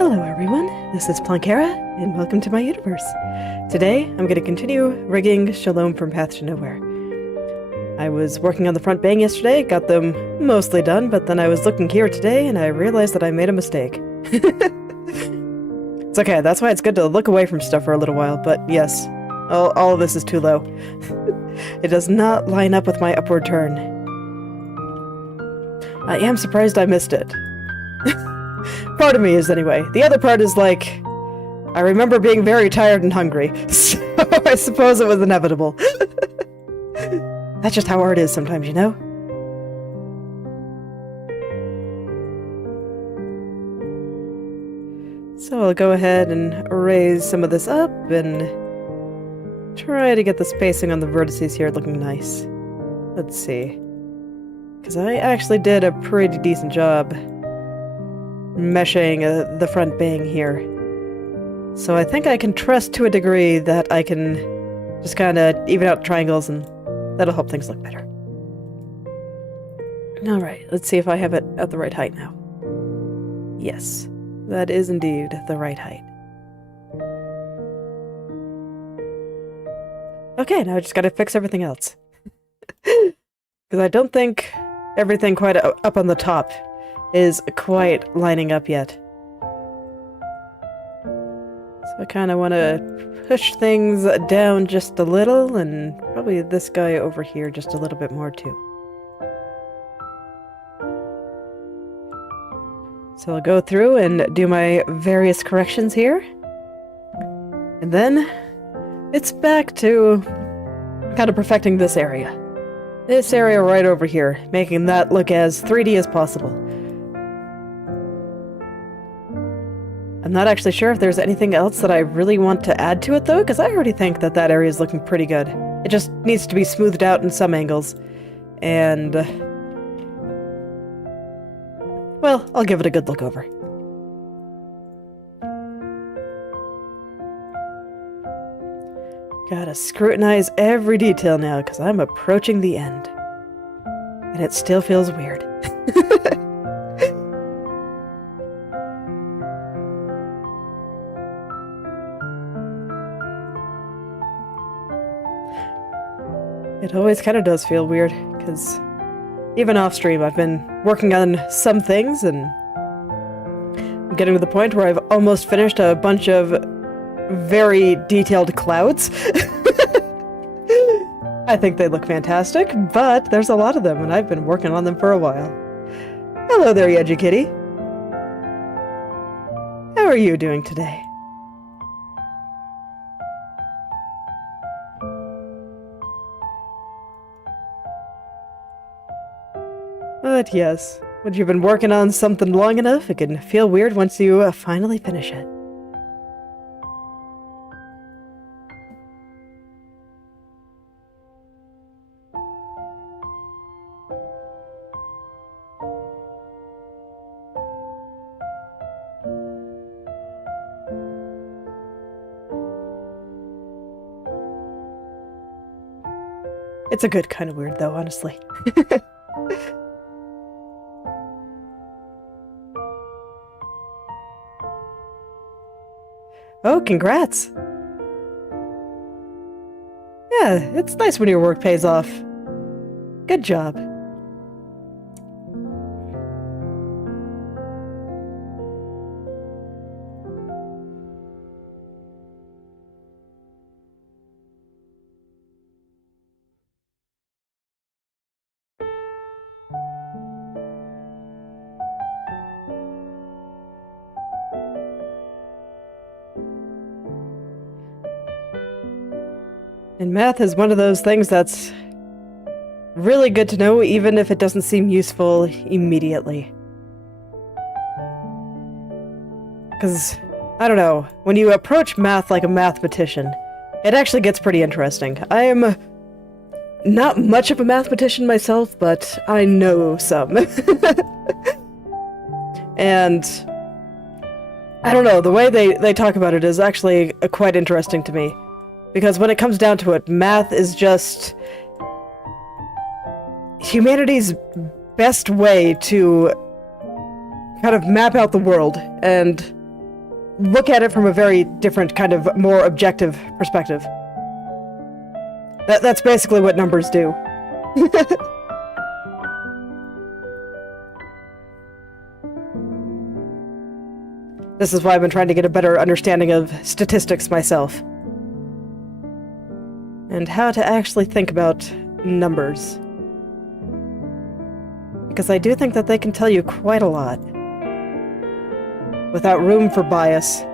Hello everyone, this is Plankera, and welcome to my universe. Today, I'm going to continue rigging Shalom from Path to Nowhere. I was working on the front bang yesterday, got them mostly done, but then I was looking here today and I realized that I made a mistake. It's okay, that's why it's good to look away from stuff for a little while, but yes, all of this is too low. It does not line up with my upward turn. I am surprised I missed it. Part of me is, anyway. The other part is, like, I remember being very tired and hungry, so I suppose it was inevitable. That's just how art is sometimes, you know? So I'll go ahead and raise some of this up and try to get the spacing on the vertices here looking nice. Let's see. Because I actually did a pretty decent job meshing the front bang here. So I think I can trust to a degree that I can just kind of even out triangles, and that'll help things look better. Alright, let's see if I have it at the right height now. Yes, that is indeed the right height. Okay, now I just gotta fix everything else. Because I don't think everything quite up on the top is quite lining up yet. So I kind of want to push things down just a little, and probably this guy over here just a little bit more too. So I'll go through and do my various corrections here. And then it's back to kind of perfecting this area. This area right over here, making that look as 3D as possible. I'm not actually sure if there's anything else that I really want to add to it, though, because I already think that that area is looking pretty good. It just needs to be smoothed out in some angles. And, well, I'll give it a good look over. Gotta scrutinize every detail now, because I'm approaching the end. And it still feels weird. It always kind of does feel weird, because even off-stream I've been working on some things, and I'm getting to the point where I've almost finished a bunch of very detailed clouds. I think they look fantastic, but there's a lot of them, and I've been working on them for a while. Hello there, Yedgy Kitty. How are you doing today? But yes, when you've been working on something long enough, it can feel weird once you finally finish it. It's a good kind of weird, though, honestly. Oh, congrats! Yeah, it's nice when your work pays off. Good job. And math is one of those things that's really good to know, even if it doesn't seem useful immediately. Because, I don't know, when you approach math like a mathematician, it actually gets pretty interesting. I am not much of a mathematician myself, but I know some. And I don't know, the way they talk about it is actually quite interesting to me. Because when it comes down to it, math is just humanity's best way to kind of map out the world and look at it from a very different kind of more objective perspective. That's basically what numbers do. This is why I've been trying to get a better understanding of statistics myself. And how to actually think about numbers. Because I do think that they can tell you quite a lot. Without room for bias.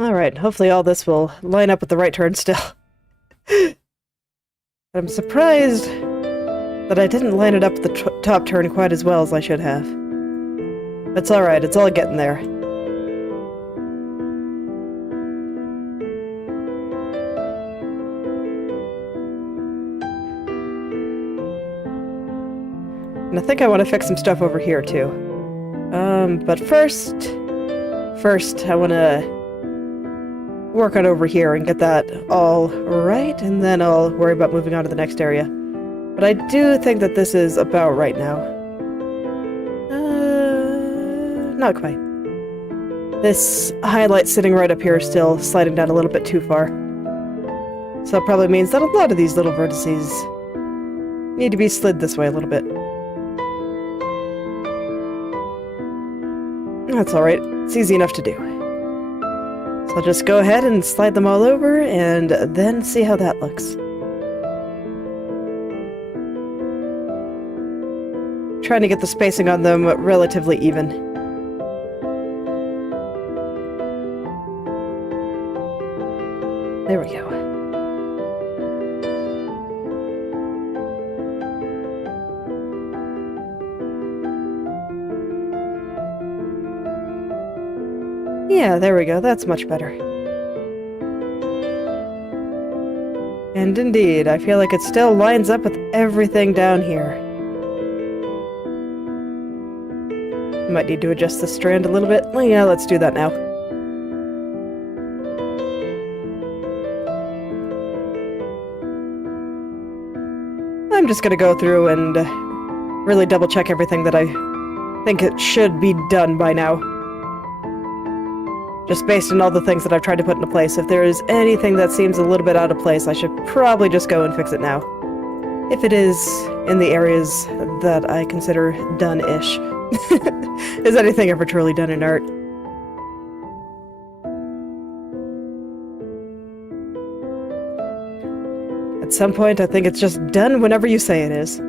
Alright, hopefully all this will line up with the right turn still. I'm surprised that I didn't line it up with the top turn quite as well as I should have. That's alright, it's all getting there. And I think I want to fix some stuff over here too. But first I want to work on over here and get that all right, and then I'll worry about moving on to the next area. But I do think that this is about right now. Not quite. This highlight sitting right up here is still sliding down a little bit too far. So it probably means that a lot of these little vertices need to be slid this way a little bit. That's alright, it's easy enough to do. So I'll just go ahead and slide them all over, and then see how that looks. Trying to get the spacing on them relatively even. There we go. Yeah, there we go. That's much better. And indeed, I feel like it still lines up with everything down here. Might need to adjust the strand a little bit. Well, yeah, let's do that now. I'm just gonna go through and really double check everything that I think it should be done by now. Just based on all the things that I've tried to put into place. If there is anything that seems a little bit out of place, I should probably just go and fix it now. If it is in the areas that I consider done-ish. Is anything ever truly done in art? At some point, I think it's just done whenever you say it is.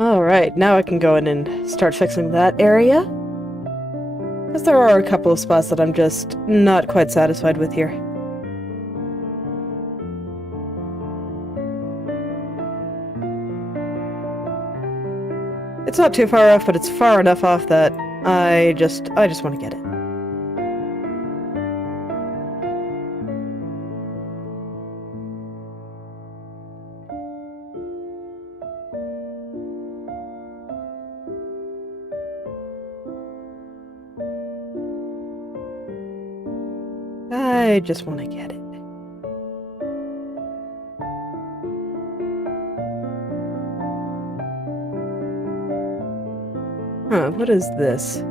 Alright, now I can go in and start fixing that area. Because there are a couple of spots that I'm just not quite satisfied with here. It's not too far off, but it's far enough off that I just want to get it. I just want to get it. Huh, what is this?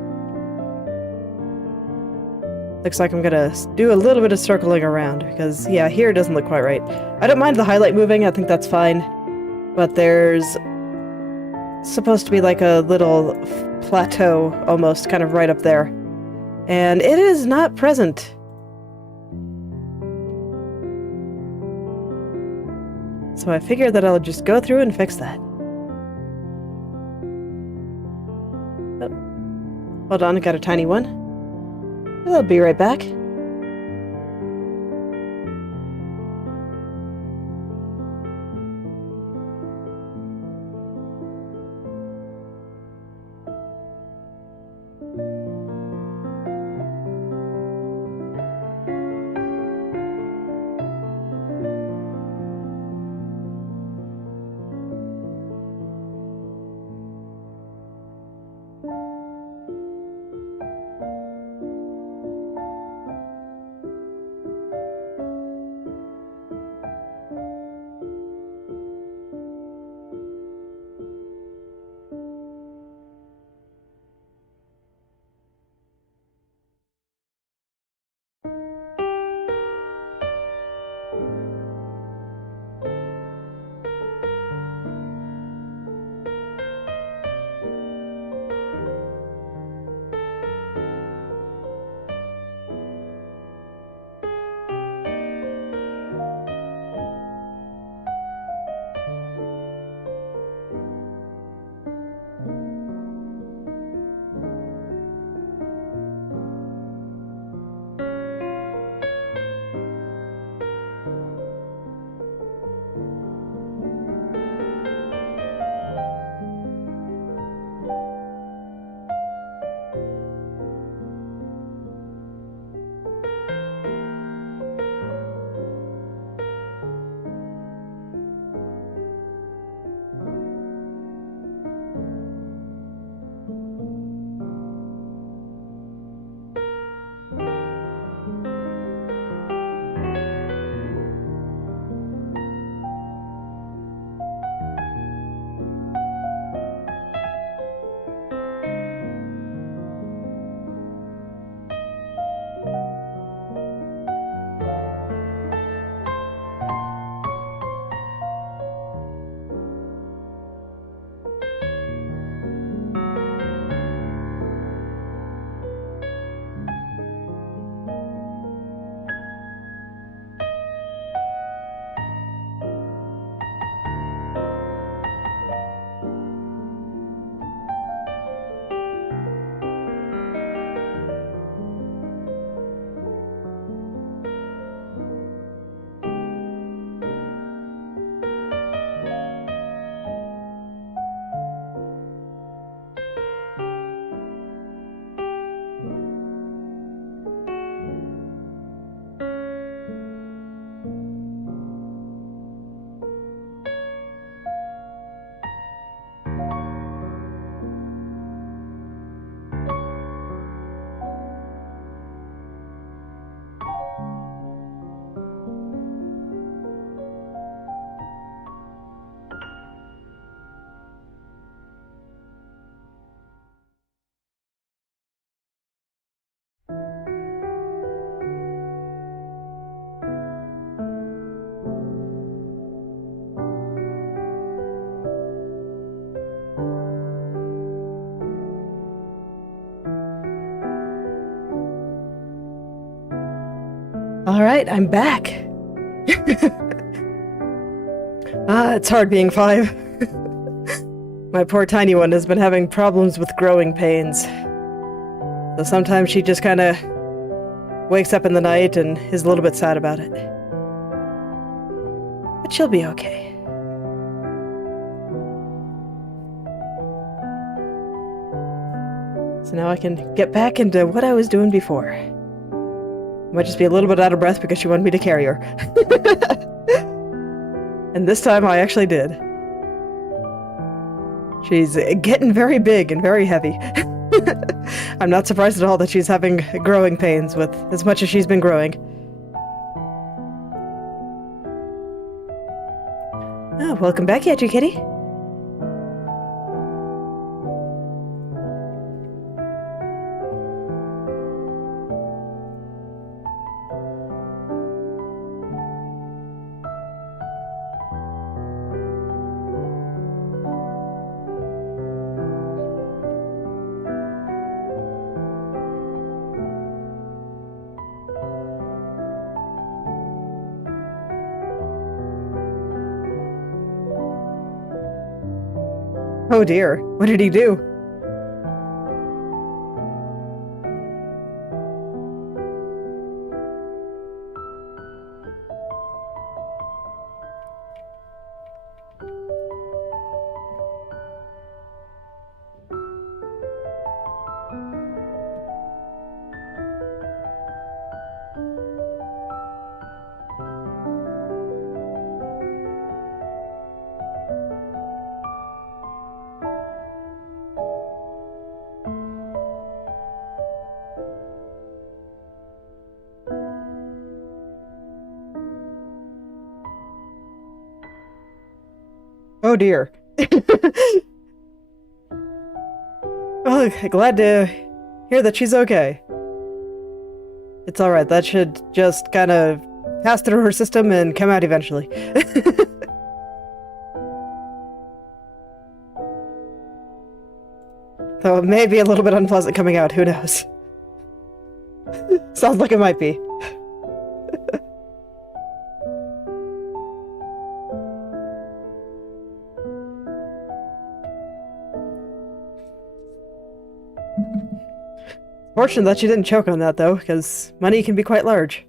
Looks like I'm gonna do a little bit of circling around, because, yeah, here it doesn't look quite right. I don't mind the highlight moving, I think that's fine. But there's supposed to be like a little plateau, almost, kind of right up there. And it is not present. So I figured that I'll just go through and fix that. Oh. Hold on, I got a tiny one. I'll be right back. Alright, I'm back. It's hard being 5. My poor tiny one has been having problems with growing pains. So sometimes she just kind of wakes up in the night and is a little bit sad about it. But she'll be okay. So now I can get back into what I was doing before. Might just be a little bit out of breath because she wanted me to carry her. And this time I actually did. She's getting very big and very heavy. I'm not surprised at all that she's having growing pains with as much as she's been growing. welcome back, Yetri Kitty. Oh dear, what did he do? Oh dear. Oh, glad to hear that she's okay. It's alright, that should just kind of pass through her system and come out eventually. Though it may be a little bit unpleasant coming out, who knows? Sounds like it might be. Fortunate that she didn't choke on that, though, because money can be quite large.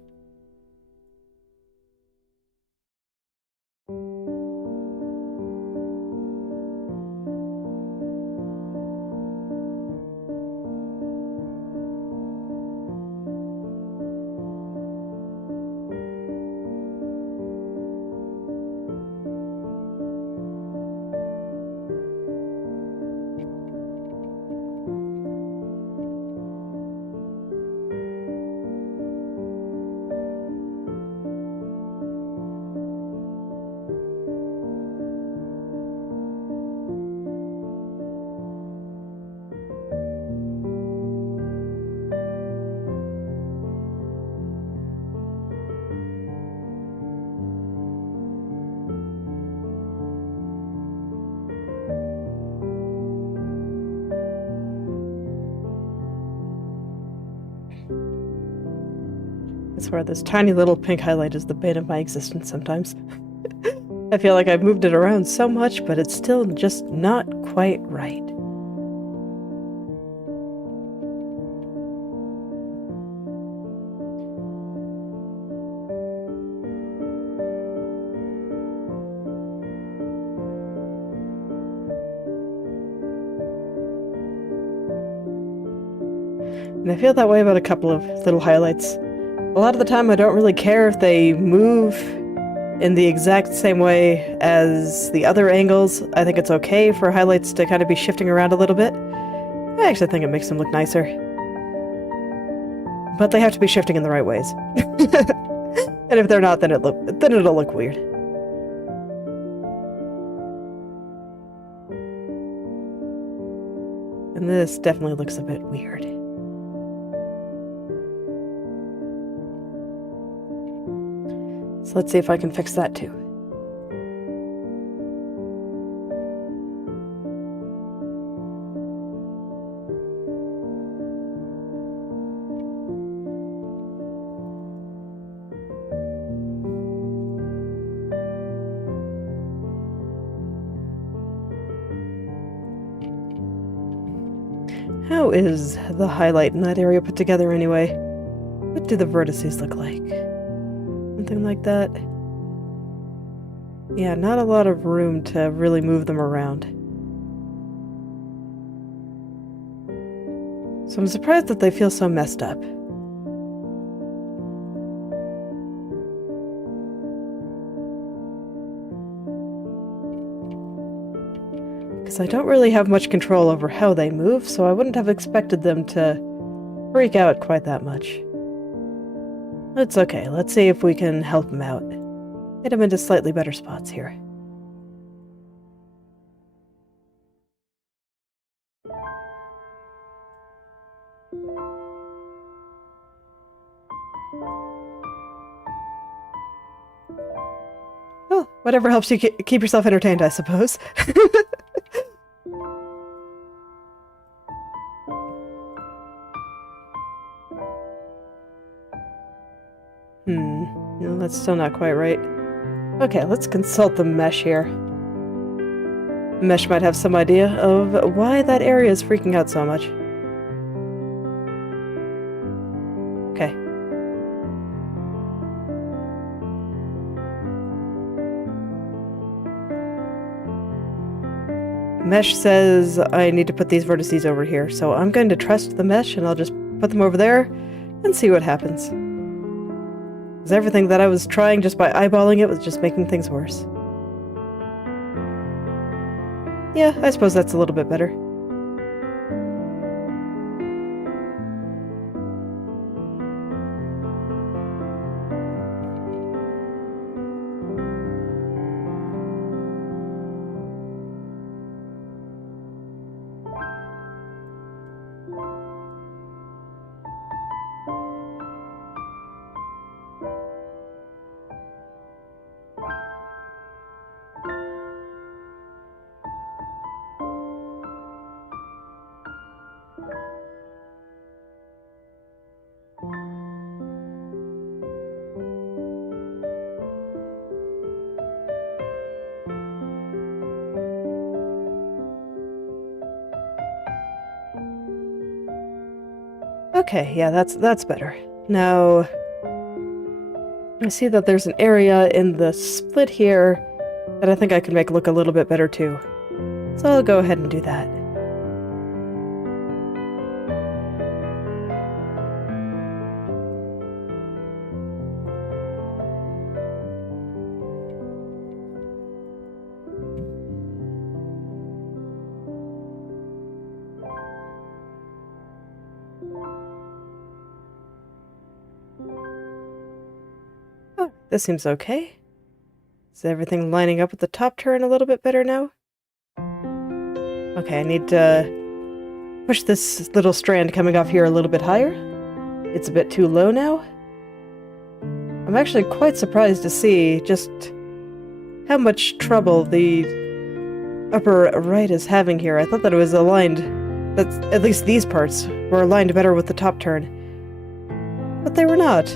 I swear, this tiny little pink highlight is the bane of my existence sometimes. I feel like I've moved it around so much, but it's still just not quite right. And I feel that way about a couple of little highlights. A lot of the time I don't really care if they move in the exact same way as the other angles. I think it's okay for highlights to kind of be shifting around a little bit. I actually think it makes them look nicer. But they have to be shifting in the right ways. And if they're not, then it'll look weird. And this definitely looks a bit weird. So let's see if I can fix that too. How is the highlight in that area put together anyway? What do the vertices look like? Something like that. Yeah, not a lot of room to really move them around. So I'm surprised that they feel so messed up. Because I don't really have much control over how they move, so I wouldn't have expected them to freak out quite that much. It's okay, let's see if we can help them out. Get them into slightly better spots here. Well, whatever helps you keep yourself entertained, I suppose. No, that's still not quite right. Okay, let's consult the mesh here. The mesh might have some idea of why that area is freaking out so much. Okay. Mesh says I need to put these vertices over here, so I'm going to trust the mesh and I'll just put them over there and see what happens. Because everything that I was trying just by eyeballing it was just making things worse. Yeah, I suppose that's a little bit better. Okay, yeah, that's better. Now, I see that there's an area in the split here that I think I can make look a little bit better too. So I'll go ahead and do that. Oh, this seems okay. Is everything lining up with the top turn a little bit better now? Okay, I need to push this little strand coming off here a little bit higher. It's a bit too low now. I'm actually quite surprised to see just how much trouble the upper right is having here. I thought that it was aligned, that at least these parts were aligned better with the top turn. But they were not.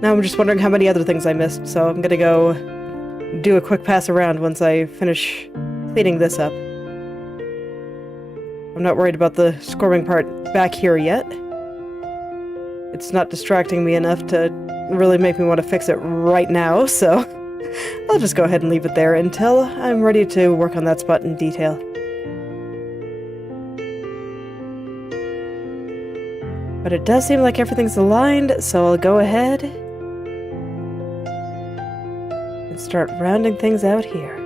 Now I'm just wondering how many other things I missed, so I'm gonna go do a quick pass around once I finish cleaning this up. I'm not worried about the scoring part back here yet. It's not distracting me enough to really make me want to fix it right now, so I'll just go ahead and leave it there until I'm ready to work on that spot in detail. But it does seem like everything's aligned, so I'll go ahead and start rounding things out here.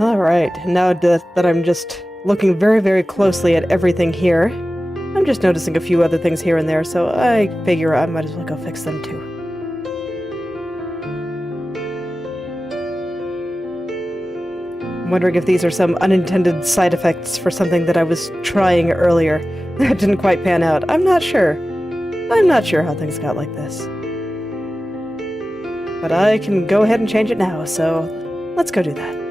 Alright, now that I'm just looking very, very closely at everything here, I'm just noticing a few other things here and there, so I figure I might as well go fix them too. I'm wondering if these are some unintended side effects for something that I was trying earlier that didn't quite pan out. I'm not sure. I'm not sure how things got like this. But I can go ahead and change it now, so let's go do that.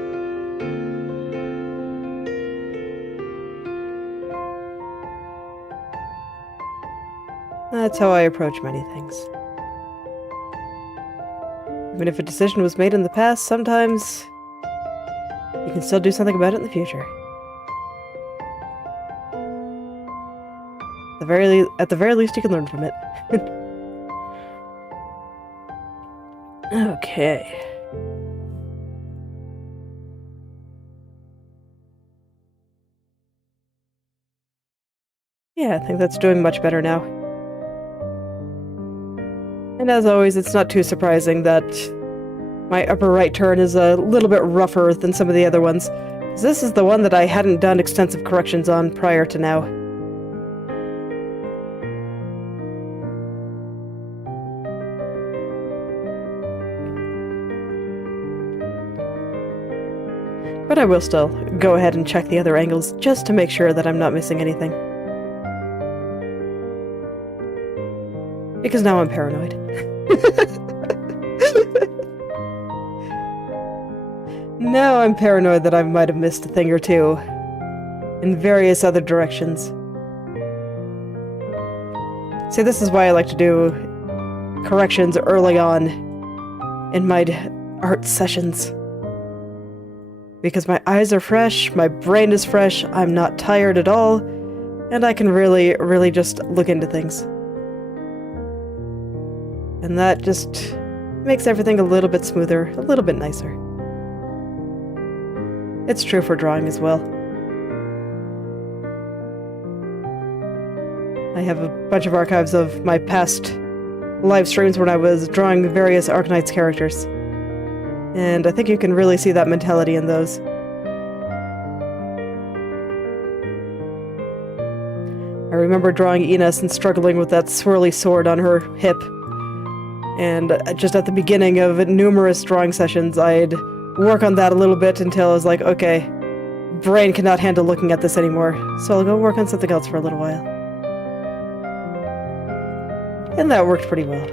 That's how I approach many things. Even if a decision was made in the past, sometimes you can still do something about it in the future. At the very least, you can learn from it. Okay. Yeah, I think that's doing much better now. And as always, it's not too surprising that my upper right turn is a little bit rougher than some of the other ones. This is the one that I hadn't done extensive corrections on prior to now. But I will still go ahead and check the other angles just to make sure that I'm not missing anything. Because now I'm paranoid. Now I'm paranoid that I might have missed a thing or two in various other directions. See, this is why I like to do corrections early on in my art sessions. Because my eyes are fresh, my brain is fresh, I'm not tired at all, and I can really, really just look into things. And that just makes everything a little bit smoother, a little bit nicer. It's true for drawing as well. I have a bunch of archives of my past live streams when I was drawing various Arknights characters. And I think you can really see that mentality in those. I remember drawing Ines and struggling with that swirly sword on her hip. And just at the beginning of numerous drawing sessions, I'd work on that a little bit until I was like, okay, brain cannot handle looking at this anymore, so I'll go work on something else for a little while. And that worked pretty well.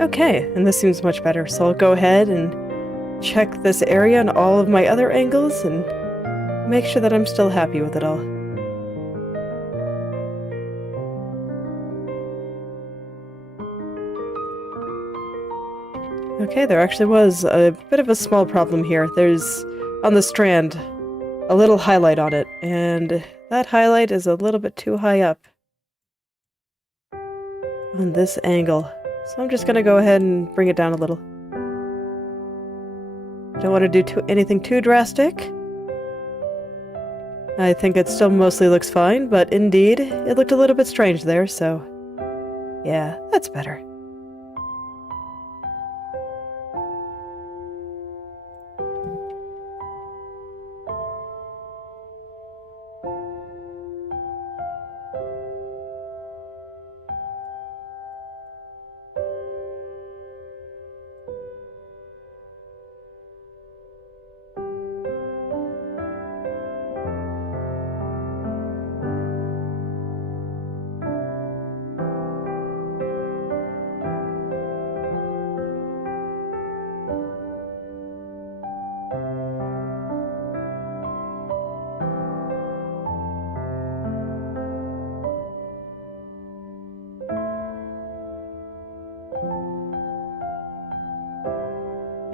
Okay, and this seems much better, so I'll go ahead and check this area and all of my other angles and make sure that I'm still happy with it all. Okay, there actually was a bit of a small problem here. There's, on the strand, a little highlight on it, and that highlight is a little bit too high up on this angle. So I'm just gonna go ahead and bring it down a little. Don't want to do anything too drastic. I think it still mostly looks fine, but indeed, it looked a little bit strange there, so yeah, that's better.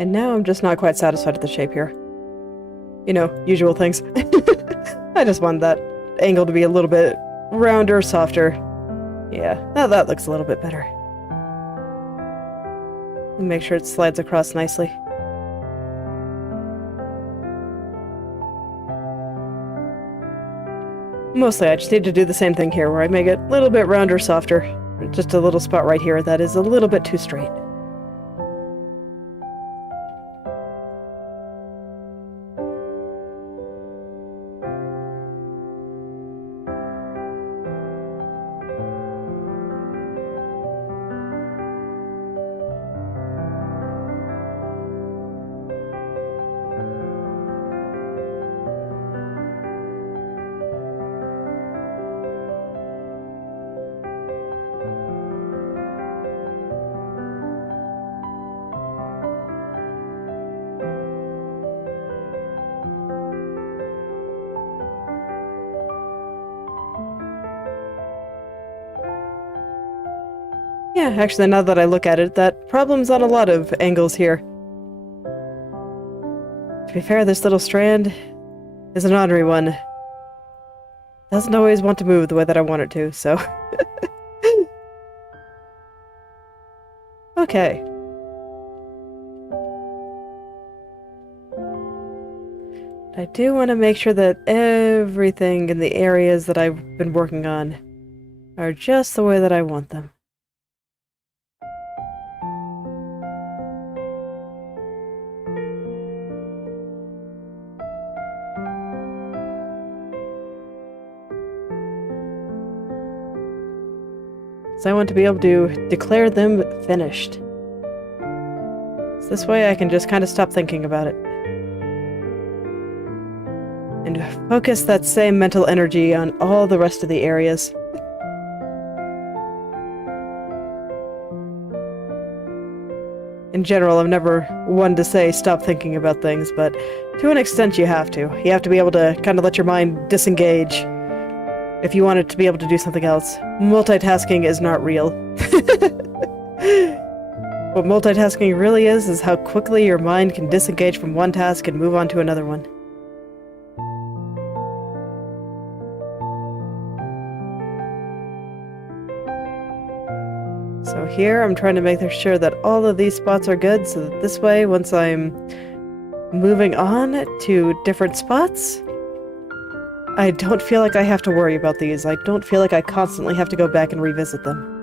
And now I'm just not quite satisfied with the shape here. You know, usual things. I just want that angle to be a little bit rounder, softer. Yeah, now that looks a little bit better. And make sure it slides across nicely. Mostly I just need to do the same thing here, where I make it a little bit rounder, softer. Just a little spot right here that is a little bit too straight. Yeah, actually, now that I look at it, that problem's on a lot of angles here. To be fair, this little strand is an ornery one. Doesn't always want to move the way that I want it to, so... Okay. I do want to make sure that everything in the areas that I've been working on are just the way that I want them. So I want to be able to declare them finished. So this way I can just kind of stop thinking about it. And focus that same mental energy on all the rest of the areas. In general, I'm never one to say stop thinking about things, but to an extent you have to. You have to be able to kind of let your mind disengage if you want it to be able to do something else. Multitasking is not real. What multitasking really is how quickly your mind can disengage from one task and move on to another one. So here I'm trying to make sure that all of these spots are good, so that this way, once I'm moving on to different spots, I don't feel like I have to worry about these. I don't feel like I constantly have to go back and revisit them.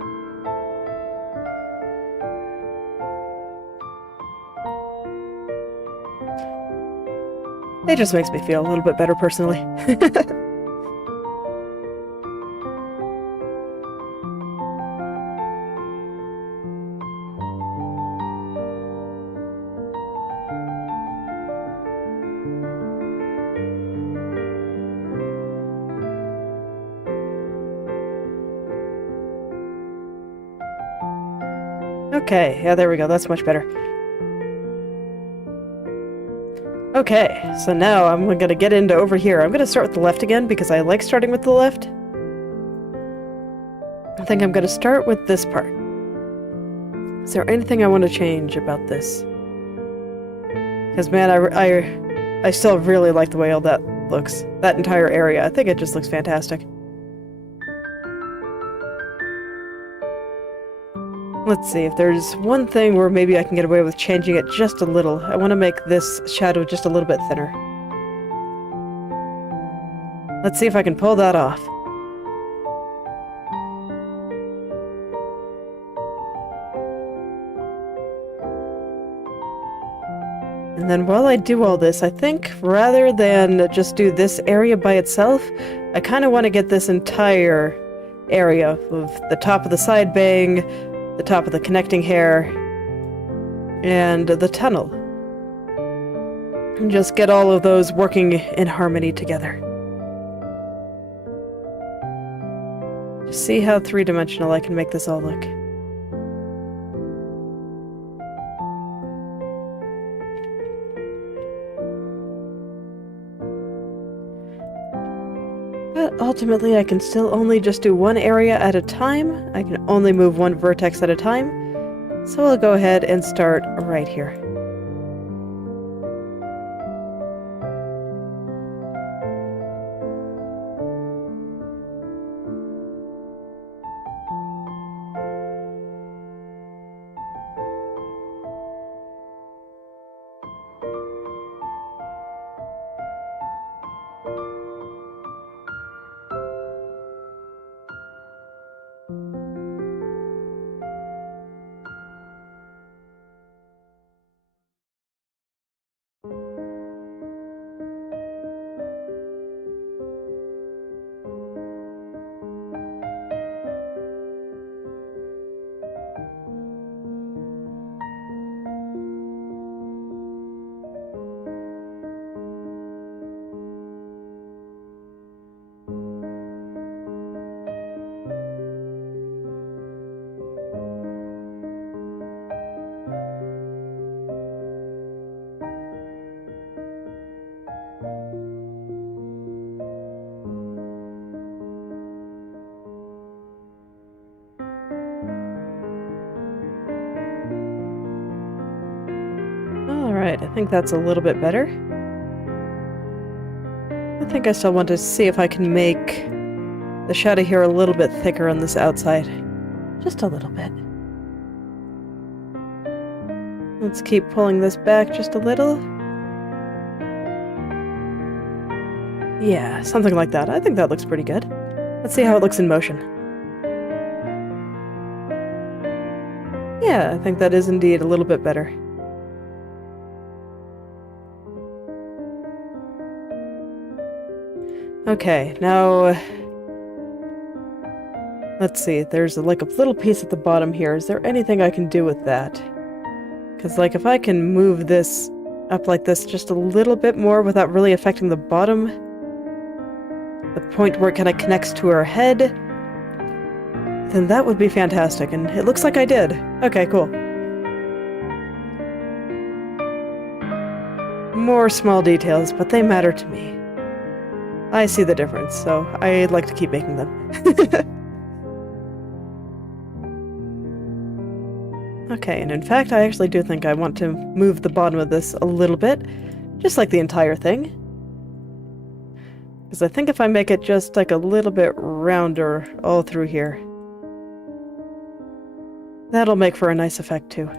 It just makes me feel a little bit better personally. Okay, yeah, there we go. That's much better. Okay, so now I'm gonna get into over here. I'm gonna start with the left again because I like starting with the left. I think I'm gonna start with this part. Is there anything I want to change about this? Because, man, I still really like the way all that looks. That entire area. I think it just looks fantastic. Let's see, if there's one thing where maybe I can get away with changing it just a little, I want to make this shadow just a little bit thinner. Let's see if I can pull that off. And then while I do all this, I think rather than just do this area by itself, I kind of want to get this entire area of the top of the side bang, the top of the connecting hair, and the tunnel. And just get all of those working in harmony together. Just see how three-dimensional I can make this all look. But ultimately, I can still only just do one area at a time. I can only move one vertex at a time. So I'll go ahead and start right here. Alright, I think that's a little bit better. I think I still want to see if I can make the shadow here a little bit thicker on this outside. Just a little bit. Let's keep pulling this back just a little. Yeah, something like that. I think that looks pretty good. Let's see how it looks in motion. Yeah, I think that is indeed a little bit better. Okay, now... let's see, there's like a little piece at the bottom here. Is there anything I can do with that? Because, like, if I can move this up like this just a little bit more without really affecting the bottom, the point where it kind of connects to her head, then that would be fantastic, and it looks like I did. Okay, cool. More small details, but they matter to me. I see the difference, so I'd like to keep making them. Okay, and in fact, I actually do think I want to move the bottom of this a little bit, just like the entire thing. Because I think if I make it just like a little bit rounder all through here, that'll make for a nice effect too.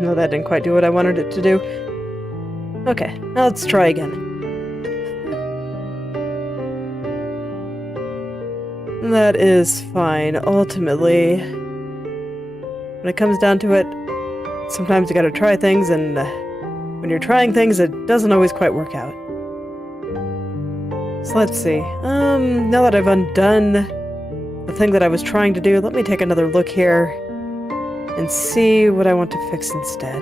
No, that didn't quite do what I wanted it to do. Okay, now let's try again. That is fine. Ultimately, when it comes down to it, sometimes you gotta try things, and when you're trying things, it doesn't always quite work out. So let's see. Now that I've undone the thing that I was trying to do, let me take another look here and see what I want to fix instead.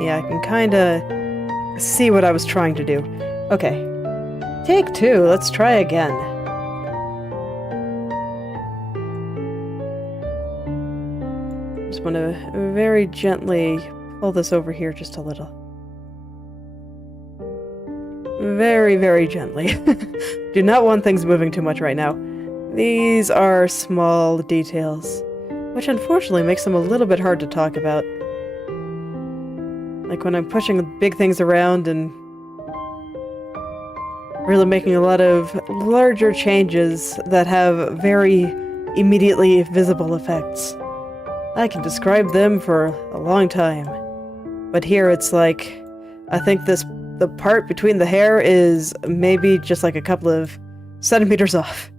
Yeah, I can kinda see what I was trying to do. Okay. Take two, let's try again. Just want to very gently pull this over here just a little. Very, very gently. Do not want things moving too much right now. These are small details, which unfortunately makes them a little bit hard to talk about. Like when I'm pushing big things around and really making a lot of larger changes that have very immediately visible effects. I can describe them for a long time. But here it's like, I think the part between the hair is maybe just like a couple of centimeters off.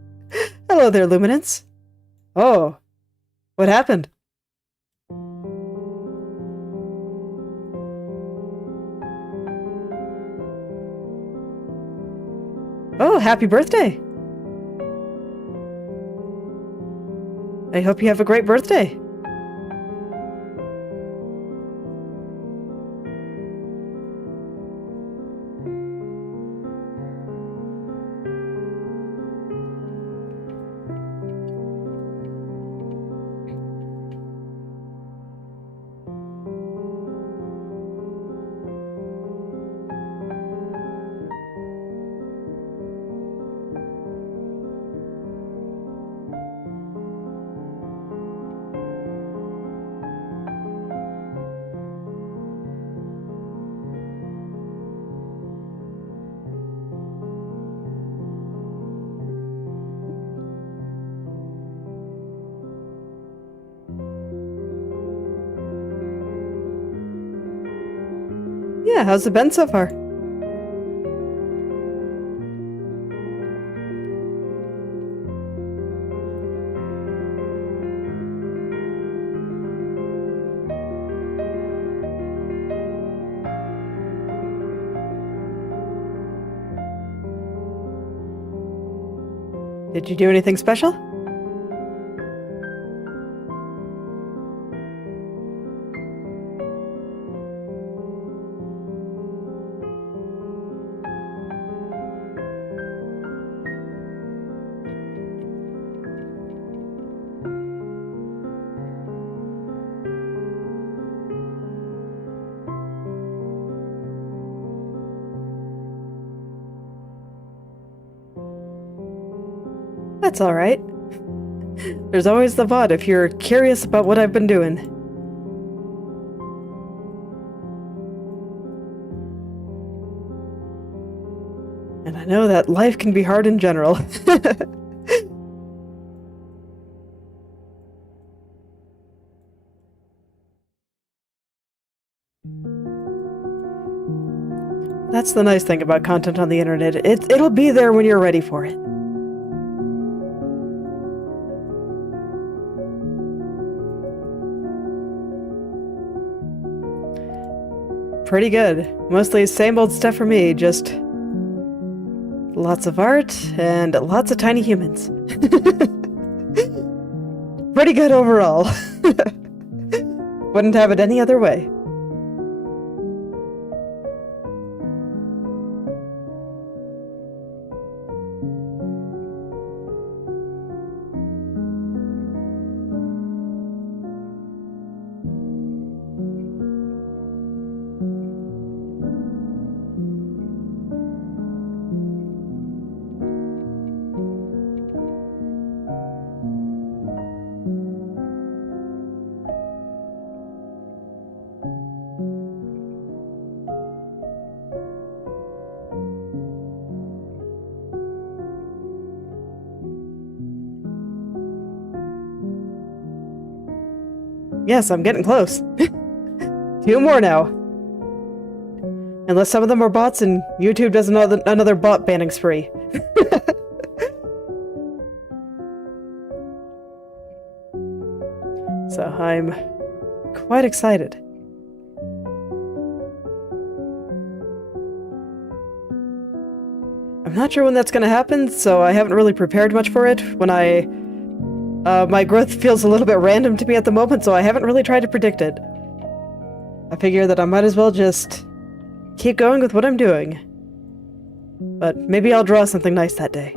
Hello there, Luminance. Oh, what happened? Oh, happy birthday! I hope you have a great birthday. Yeah, how's it been so far? Did you do anything special? That's alright. There's always the VOD if you're curious about what I've been doing. And I know that life can be hard in general. That's the nice thing about content on the internet. It'll be there when you're ready for it. Pretty good. Mostly same old stuff for me, just lots of art and lots of tiny humans. Pretty good overall. Wouldn't have it any other way. Yes, I'm getting close. 2 more now. Unless some of them are bots and YouTube does another bot banning spree. So I'm quite excited. I'm not sure when that's going to happen, so I haven't really prepared much for it. My growth feels a little bit random to me at the moment, so I haven't really tried to predict it. I figure that I might as well just keep going with what I'm doing. But maybe I'll draw something nice that day.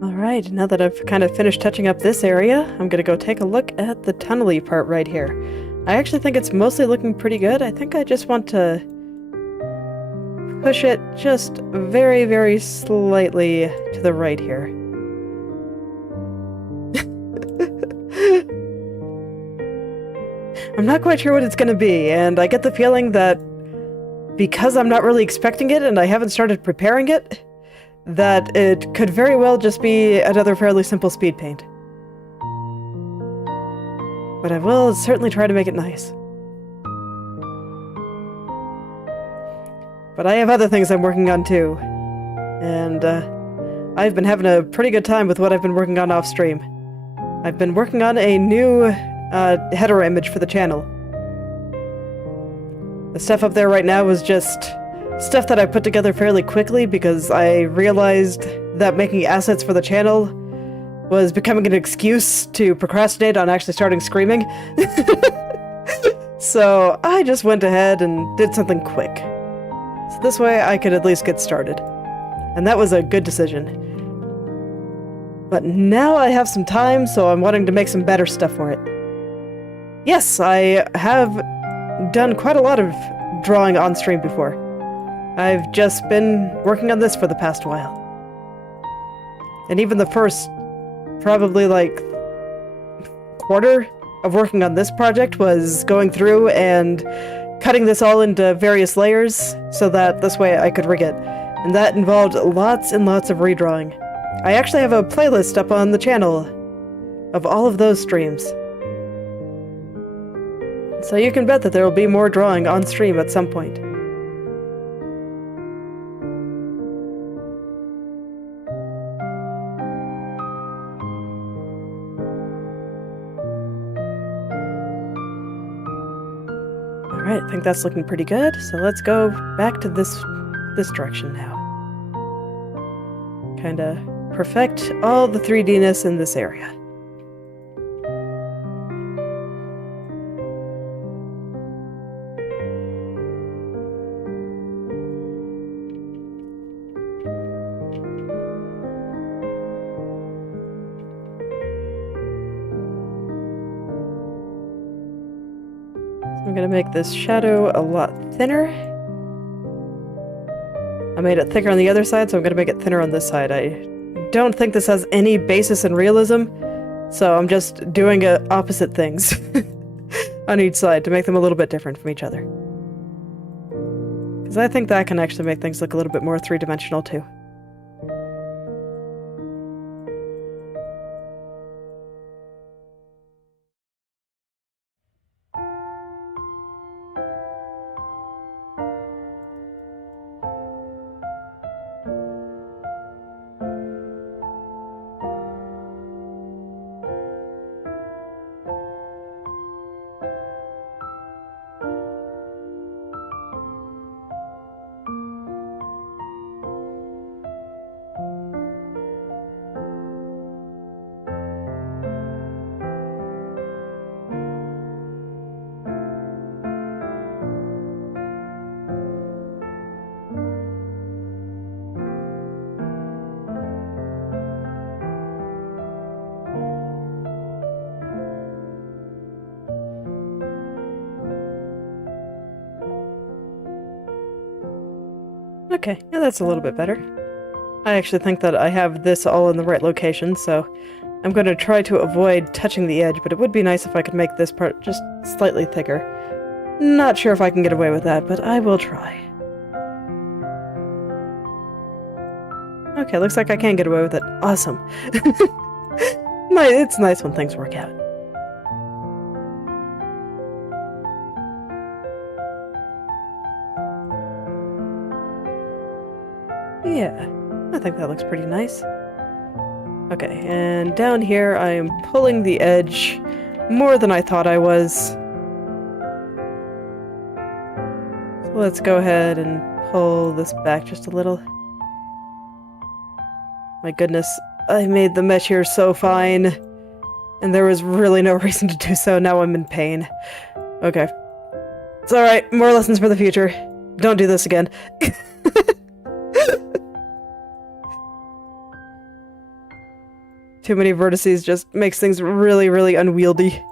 Alright, now that I've kind of finished touching up this area, I'm gonna go take a look at the tunnely part right here. I actually think it's mostly looking pretty good. I think I just want to push it just very, very slightly to the right here. I'm not quite sure what it's gonna be, and I get the feeling that because I'm not really expecting it and I haven't started preparing it, that it could very well just be another fairly simple speed paint. But I will certainly try to make it nice. But I have other things I'm working on too. And I've been having a pretty good time with what I've been working on off stream. I've been working on a new header image for the channel. The stuff up there right now was just stuff that I put together fairly quickly because I realized that making assets for the channel was becoming an excuse to procrastinate on actually starting screaming. So I just went ahead and did something quick. So this way I could at least get started. And that was a good decision. But now I have some time, so I'm wanting to make some better stuff for it. Yes, I have done quite a lot of drawing on stream before. I've just been working on this for the past while. And even the first, probably like, quarter of working on this project was going through and cutting this all into various layers so that this way I could rig it. And that involved lots and lots of redrawing. I actually have a playlist up on the channel of all of those streams. So you can bet that there will be more drawing on stream at some point. Alright, I think that's looking pretty good, so let's go back to this direction now. Kinda perfect all the 3D-ness in this area. I'm gonna make this shadow a lot thinner. I made it thicker on the other side, so I'm gonna make it thinner on this side. I don't think this has any basis in realism, so I'm just doing opposite things on each side to make them a little bit different from each other. Because I think that can actually make things look a little bit more three-dimensional too. Okay, yeah, that's a little bit better. I actually think that I have this all in the right location, so I'm going to try to avoid touching the edge, but it would be nice if I could make this part just slightly thicker. Not sure if I can get away with that, but I will try. Okay, looks like I can get away with it. Awesome. It's nice when things work out. Yeah, I think that looks pretty nice. Okay, and down here I am pulling the edge more than I thought I was. So let's go ahead and pull this back just a little. My goodness, I made the mesh here so fine, and there was really no reason to do so. Now I'm in pain. Okay. It's alright, more lessons for the future. Don't do this again. Too many vertices just makes things really, really unwieldy.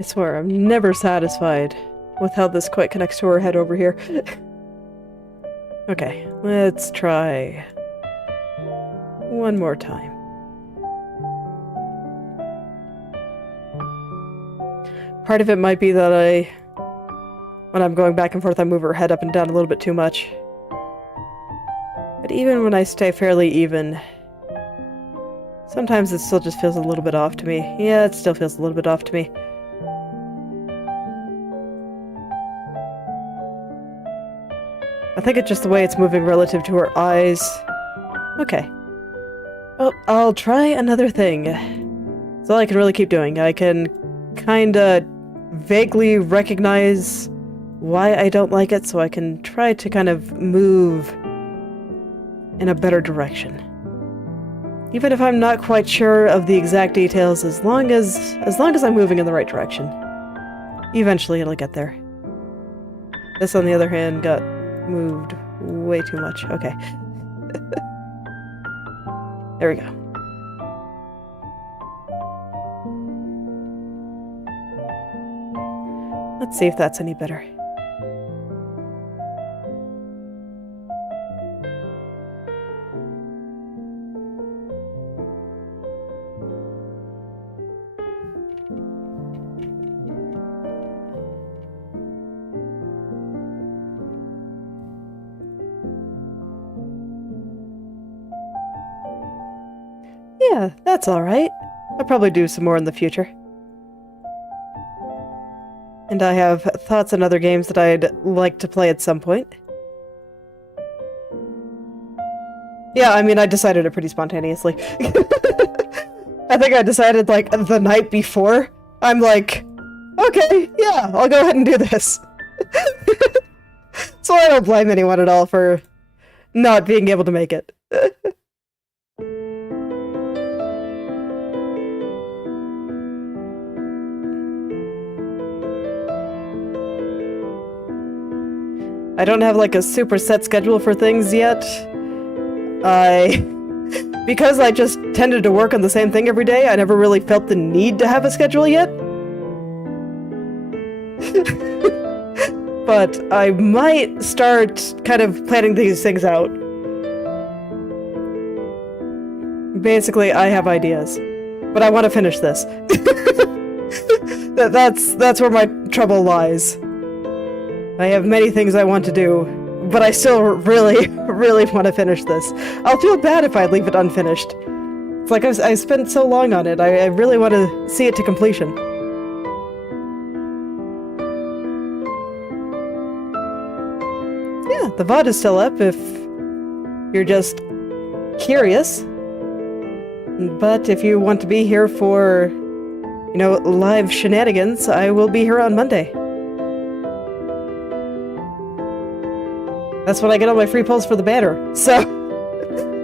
I swear, I'm never satisfied with how this quite connects to her head over here. Okay, let's try one more time. Part of it might be that when I'm going back and forth, I move her head up and down a little bit too much. But even when I stay fairly even, sometimes it still just feels a little bit off to me. Yeah, it still feels a little bit off to me. I think it's just the way it's moving relative to her eyes. Okay. Well, I'll try another thing. That's all I can really keep doing. I can kinda vaguely recognize why I don't like it, so I can try to kind of move in a better direction. Even if I'm not quite sure of the exact details, as long as I'm moving in the right direction. Eventually it'll get there. This, on the other hand, got moved way too much. Okay. There we go. Let's see if that's any better. Yeah, that's alright. I'll probably do some more in the future. And I have thoughts on other games that I'd like to play at some point. Yeah, I mean, I decided it pretty spontaneously. I think I decided, like, the night before. I'm like, okay, yeah, I'll go ahead and do this. So I don't blame anyone at all for not being able to make it. I don't have like a super set schedule for things yet. Because I just tended to work on the same thing every day, I never really felt the need to have a schedule yet. But I might start kind of planning these things out. Basically, I have ideas, but I want to finish this. That's where my trouble lies. I have many things I want to do, but I still really, really want to finish this. I'll feel bad if I leave it unfinished. It's like I spent so long on it, I really want to see it to completion. Yeah, the VOD is still up if you're just curious. But if you want to be here for, you know, live shenanigans, I will be here on Monday. That's when I get all my free pulls for the banner. So,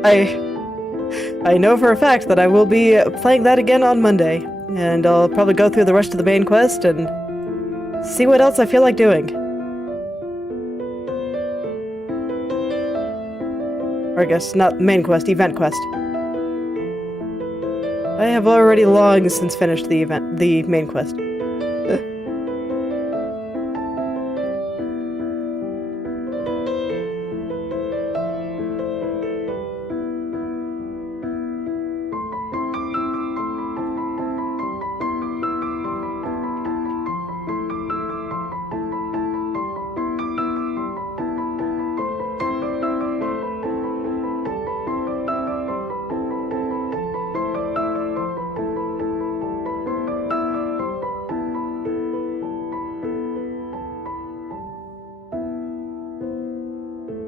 I know for a fact that I will be playing that again on Monday. And I'll probably go through the rest of the main quest and see what else I feel like doing. Or I guess not main quest, event quest. I have already long since finished the main quest.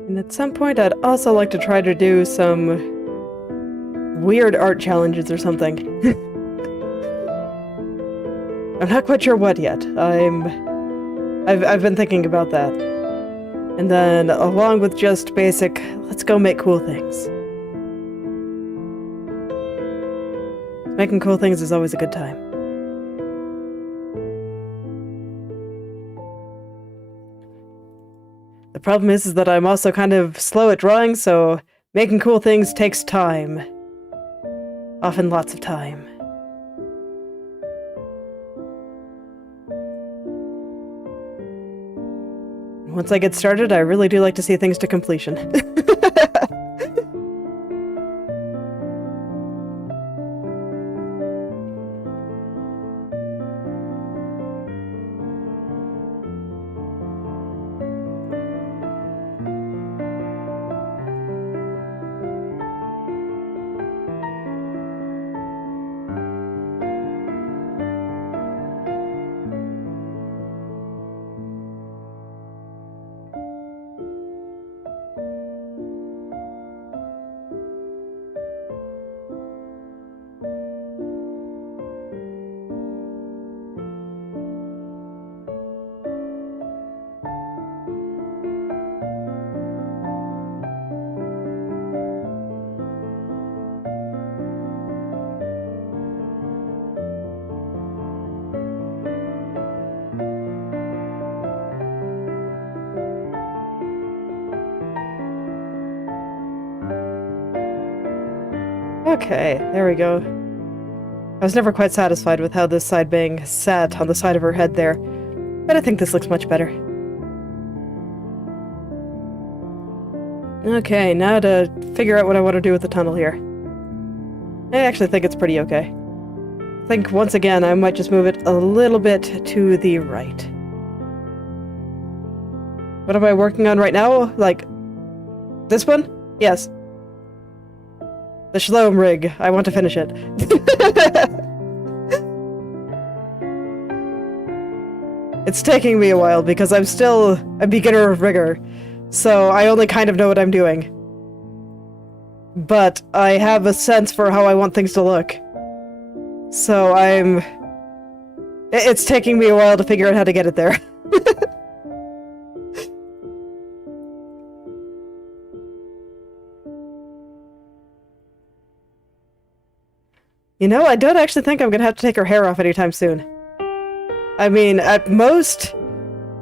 And at some point, I'd also like to try to do some weird art challenges or something. I'm not quite sure what yet. I've been thinking about that. And then, along with just basic, let's go make cool things. Making cool things is always a good time. The problem is that I'm also kind of slow at drawing, so making cool things takes time. Often lots of time. Once I get started, I really do like to see things to completion. Okay, there we go. I was never quite satisfied with how this side bang sat on the side of her head there, but I think this looks much better. Okay, now to figure out what I want to do with the tunnel here. I actually think it's pretty okay. I think, once again, I might just move it a little bit to the right. What am I working on right now? Like, this one? Yes. The Shalom rig. I want to finish it. It's taking me a while because I'm still a beginner of rigger, so I only kind of know what I'm doing. But I have a sense for how I want things to look. So it's taking me a while to figure out how to get it there. You know, I don't actually think I'm gonna have to take her hair off anytime soon. I mean, at most,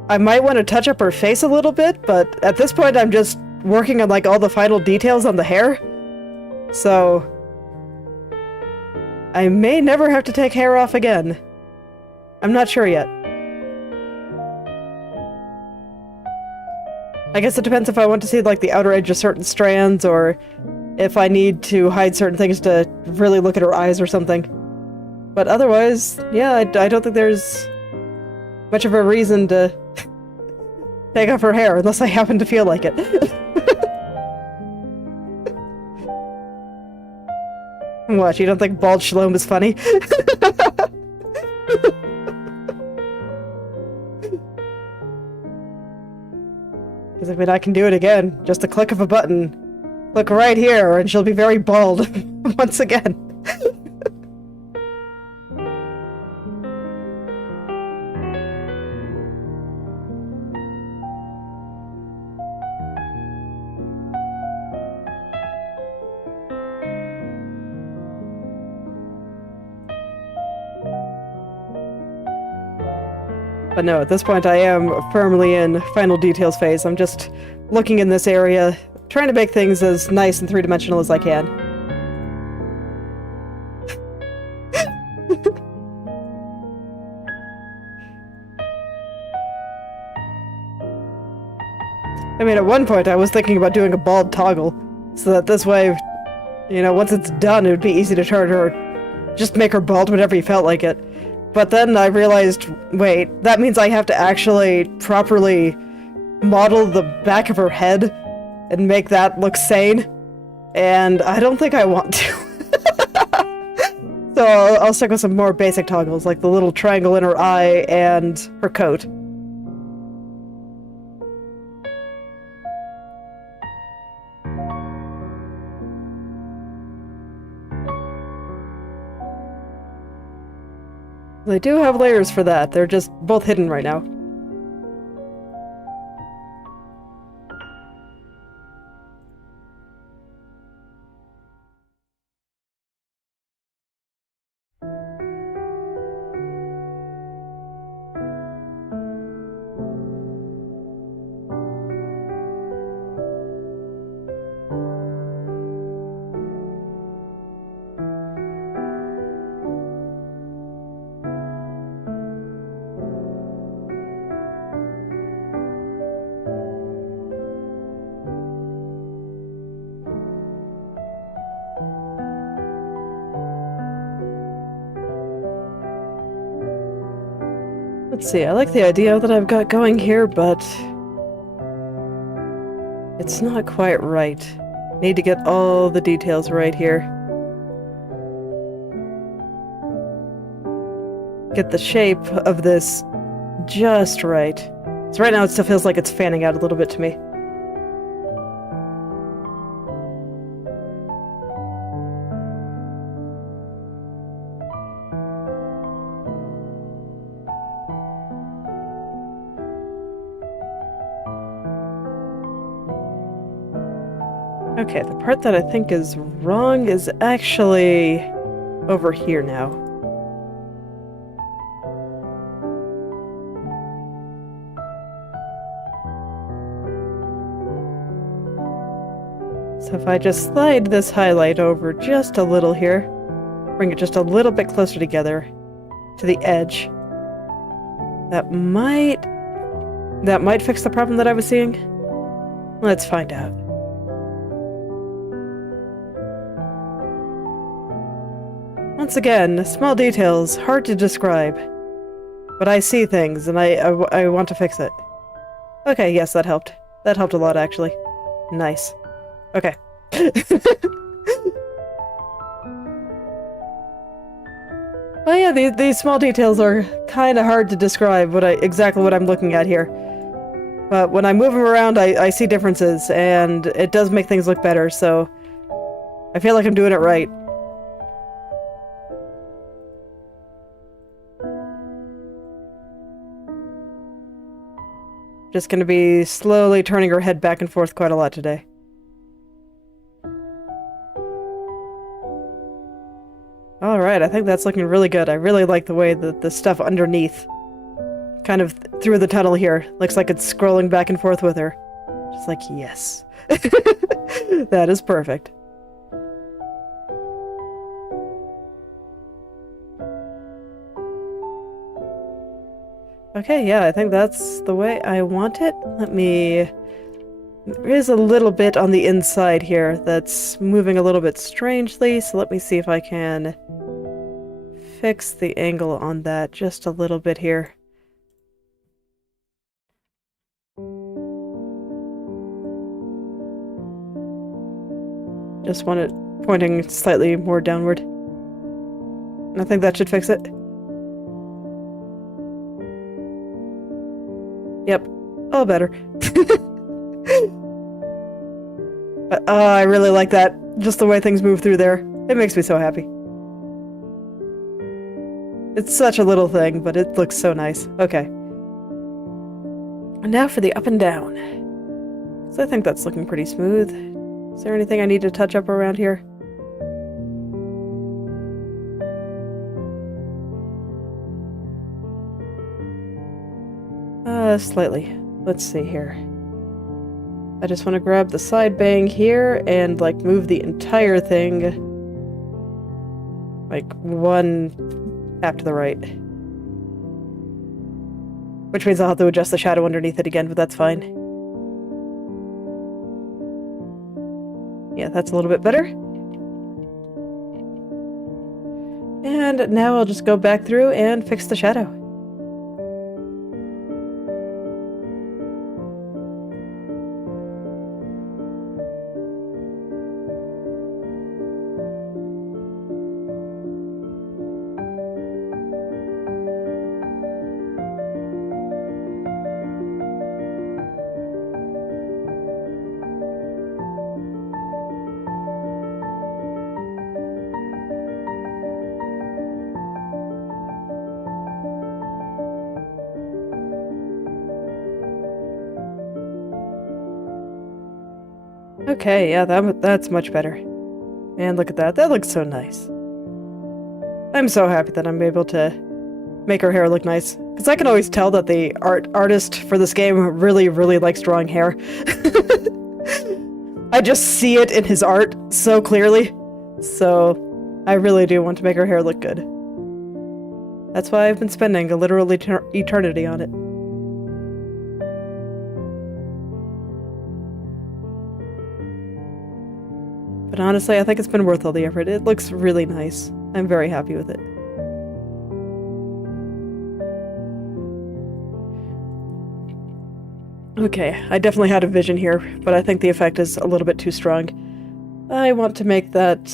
I might want to touch up her face a little bit, but at this point I'm just working on, like, all the final details on the hair. So I may never have to take hair off again. I'm not sure yet. I guess it depends if I want to see, like, the outer edge of certain strands, or if I need to hide certain things to really look at her eyes or something. But otherwise, yeah, I don't think there's much of a reason to take off her hair, unless I happen to feel like it. What, you don't think bald Shalom is funny? Because, I mean, I can do it again. Just a click of a button. Look right here, and she'll be very bald once again. But no, at this point I am firmly in final details phase. I'm just looking in this area, trying to make things as nice and three-dimensional as I can. I mean, at one point I was thinking about doing a bald toggle, so that this way, you know, once it's done, it would be easy to turn her, just make her bald whenever you felt like it. But then I realized, wait, that means I have to actually properly model the back of her head and make that look sane, and I don't think I want to. So I'll stick with some more basic toggles, like the little triangle in her eye and her coat. They do have layers for that, they're just both hidden right now. Let's see, I like the idea that I've got going here, but it's not quite right. Need to get all the details right here. Get the shape of this just right. So right now it still feels like it's fanning out a little bit to me. Okay, the part that I think is wrong is actually over here now. So if I just slide this highlight over just a little here, bring it just a little bit closer together to the edge, that might fix the problem that I was seeing. Let's find out. Once again, small details, hard to describe. But I see things, and I want to fix it. Okay, yes, that helped. That helped a lot, actually. Nice. Okay. Well, yeah, these small details are kind of hard to describe exactly what I'm looking at here. But when I move them around, I see differences, and it does make things look better, so I feel like I'm doing it right. Just gonna be slowly turning her head back and forth quite a lot today. Alright, I think that's looking really good. I really like the way that the stuff underneath, kind of through the tunnel here, looks like it's scrolling back and forth with her. Just like, yes. That is perfect. Okay, yeah, I think that's the way I want it. There is a little bit on the inside here that's moving a little bit strangely, so let me see if I can fix the angle on that just a little bit here. Just want it pointing slightly more downward. I think that should fix it. Yep, all better. But I really like that. Just the way things move through there. It makes me so happy. It's such a little thing, but it looks so nice. Okay. And now for the up and down. So I think that's looking pretty smooth. Is there anything I need to touch up around here? Slightly. Let's see here. I just want to grab the side bang here and, like, move the entire thing, like, one half to the right. Which means I'll have to adjust the shadow underneath it again, but that's fine. Yeah, that's a little bit better. And now I'll just go back through and fix the shadow. Okay, yeah, that's much better. And look at that. That looks so nice. I'm so happy that I'm able to make her hair look nice. Because I can always tell that the artist for this game really, really likes drawing hair. I just see it in his art so clearly. So I really do want to make her hair look good. That's why I've been spending a literal eternity on it. But honestly, I think it's been worth all the effort. It looks really nice. I'm very happy with it. Okay, I definitely had a vision here, but I think the effect is a little bit too strong. I want to make that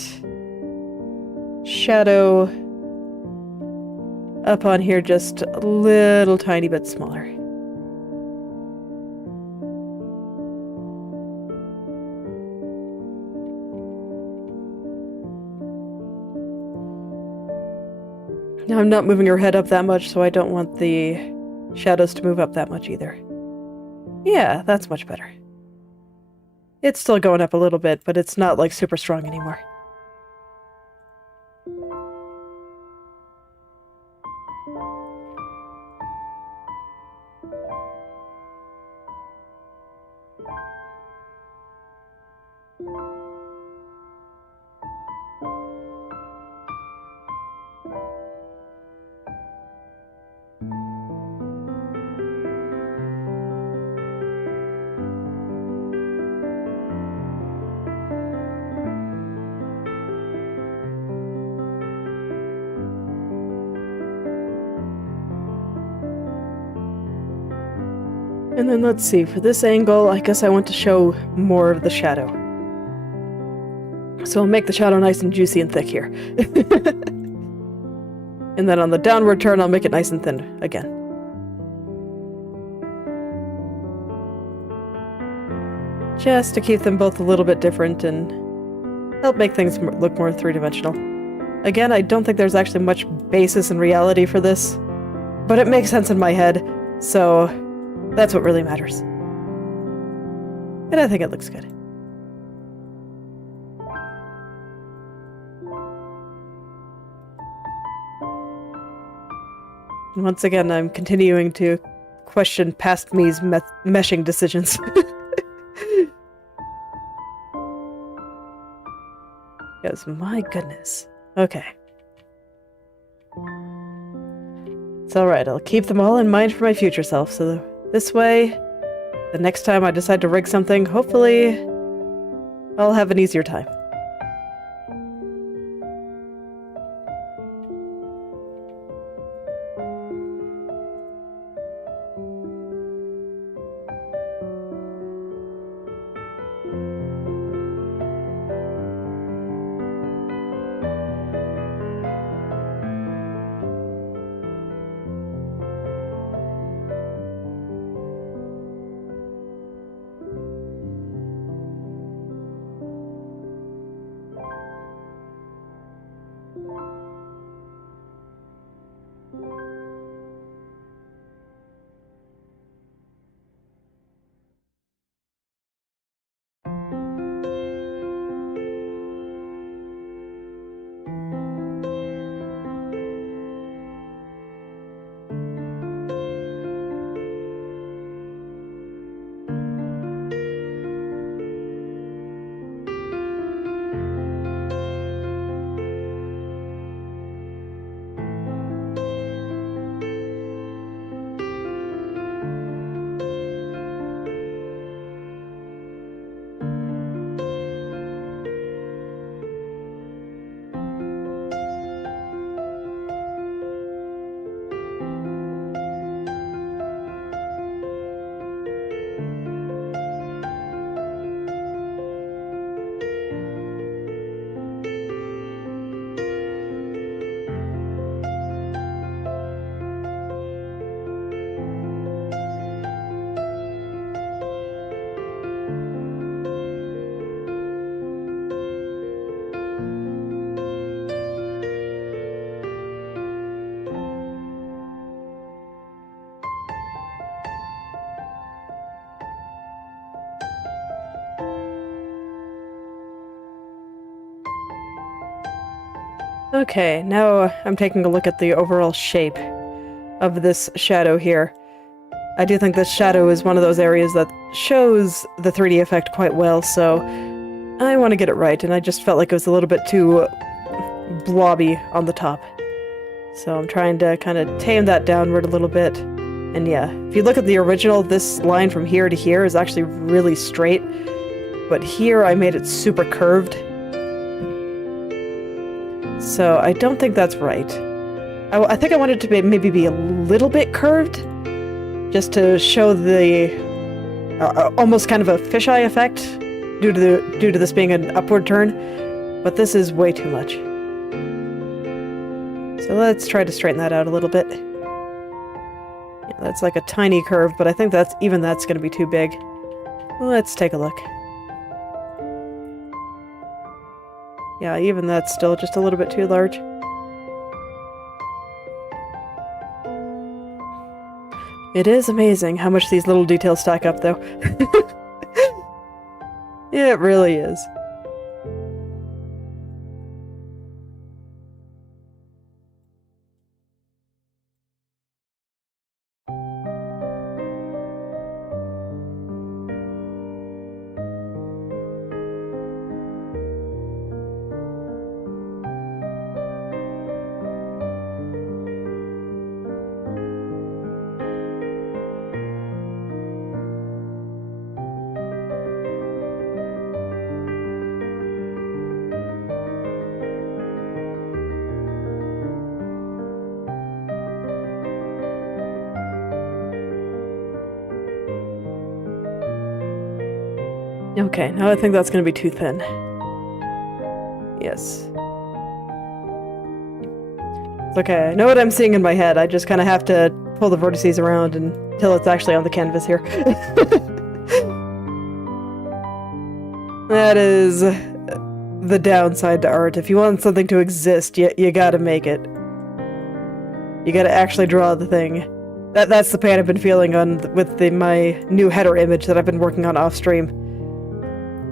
shadow up on here just a little tiny bit smaller. Now I'm not moving her head up that much, so I don't want the shadows to move up that much either. Yeah, that's much better. It's still going up a little bit, but it's not like super strong anymore. And then let's see, for this angle, I guess I want to show more of the shadow. So I'll make the shadow nice and juicy and thick here. And then on the downward turn, I'll make it nice and thin again. Just to keep them both a little bit different and help make things look more three-dimensional. Again, I don't think there's actually much basis in reality for this, but it makes sense in my head, so that's what really matters. And I think it looks good. And once again, I'm continuing to question past me's meshing decisions. Yes, my goodness. Okay. It's alright, I'll keep them all in mind for my future self, so this way, the next time I decide to rig something, hopefully I'll have an easier time. Okay, now I'm taking a look at the overall shape of this shadow here. I do think this shadow is one of those areas that shows the 3D effect quite well, so I want to get it right, and I just felt like it was a little bit too blobby on the top. So I'm trying to kind of tame that downward a little bit. And yeah, if you look at the original, this line from here to here is actually really straight, but here I made it super curved. So I don't think that's right. I think I wanted it to maybe be a little bit curved, just to show the almost kind of a fisheye effect due to this being an upward turn, but this is way too much. So let's try to straighten that out a little bit. Yeah, that's like a tiny curve, but I think that's going to be too big. Let's take a look. Yeah, even that's still just a little bit too large. It is amazing how much these little details stack up, though. It really is. Okay, now I think that's going to be too thin. Yes. It's okay, I know what I'm seeing in my head. I just kind of have to pull the vertices around until it's actually on the canvas here. That is the downside to art. If you want something to exist, you gotta make it. You gotta actually draw the thing. That's the pain I've been feeling with my new header image that I've been working on off stream.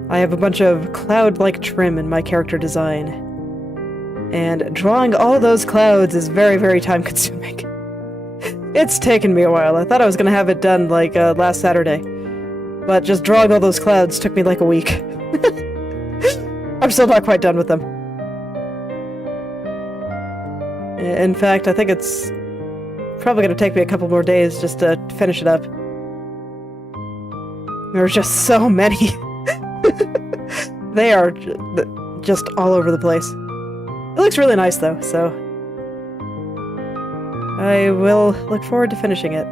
I have a bunch of cloud-like trim in my character design, and drawing all those clouds is very, very time-consuming. It's taken me a while. I thought I was going to have it done, like, last Saturday, but just drawing all those clouds took me like a week. I'm still not quite done with them. In fact, I think it's probably going to take me a couple more days just to finish it up. There's just so many. They are just all over the place. It looks really nice, though, so I will look forward to finishing it.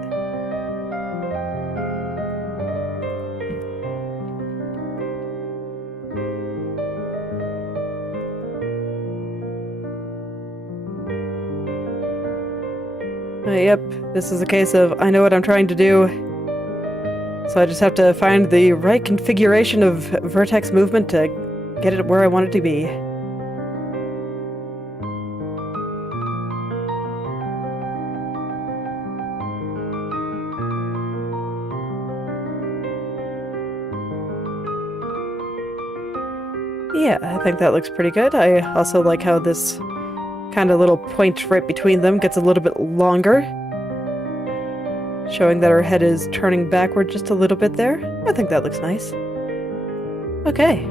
Yep, this is a case of I know what I'm trying to do. So I just have to find the right configuration of vertex movement to get it where I want it to be. Yeah, I think that looks pretty good. I also like how this kind of little point right between them gets a little bit longer, showing that her head is turning backward just a little bit there. I think that looks nice. Okay.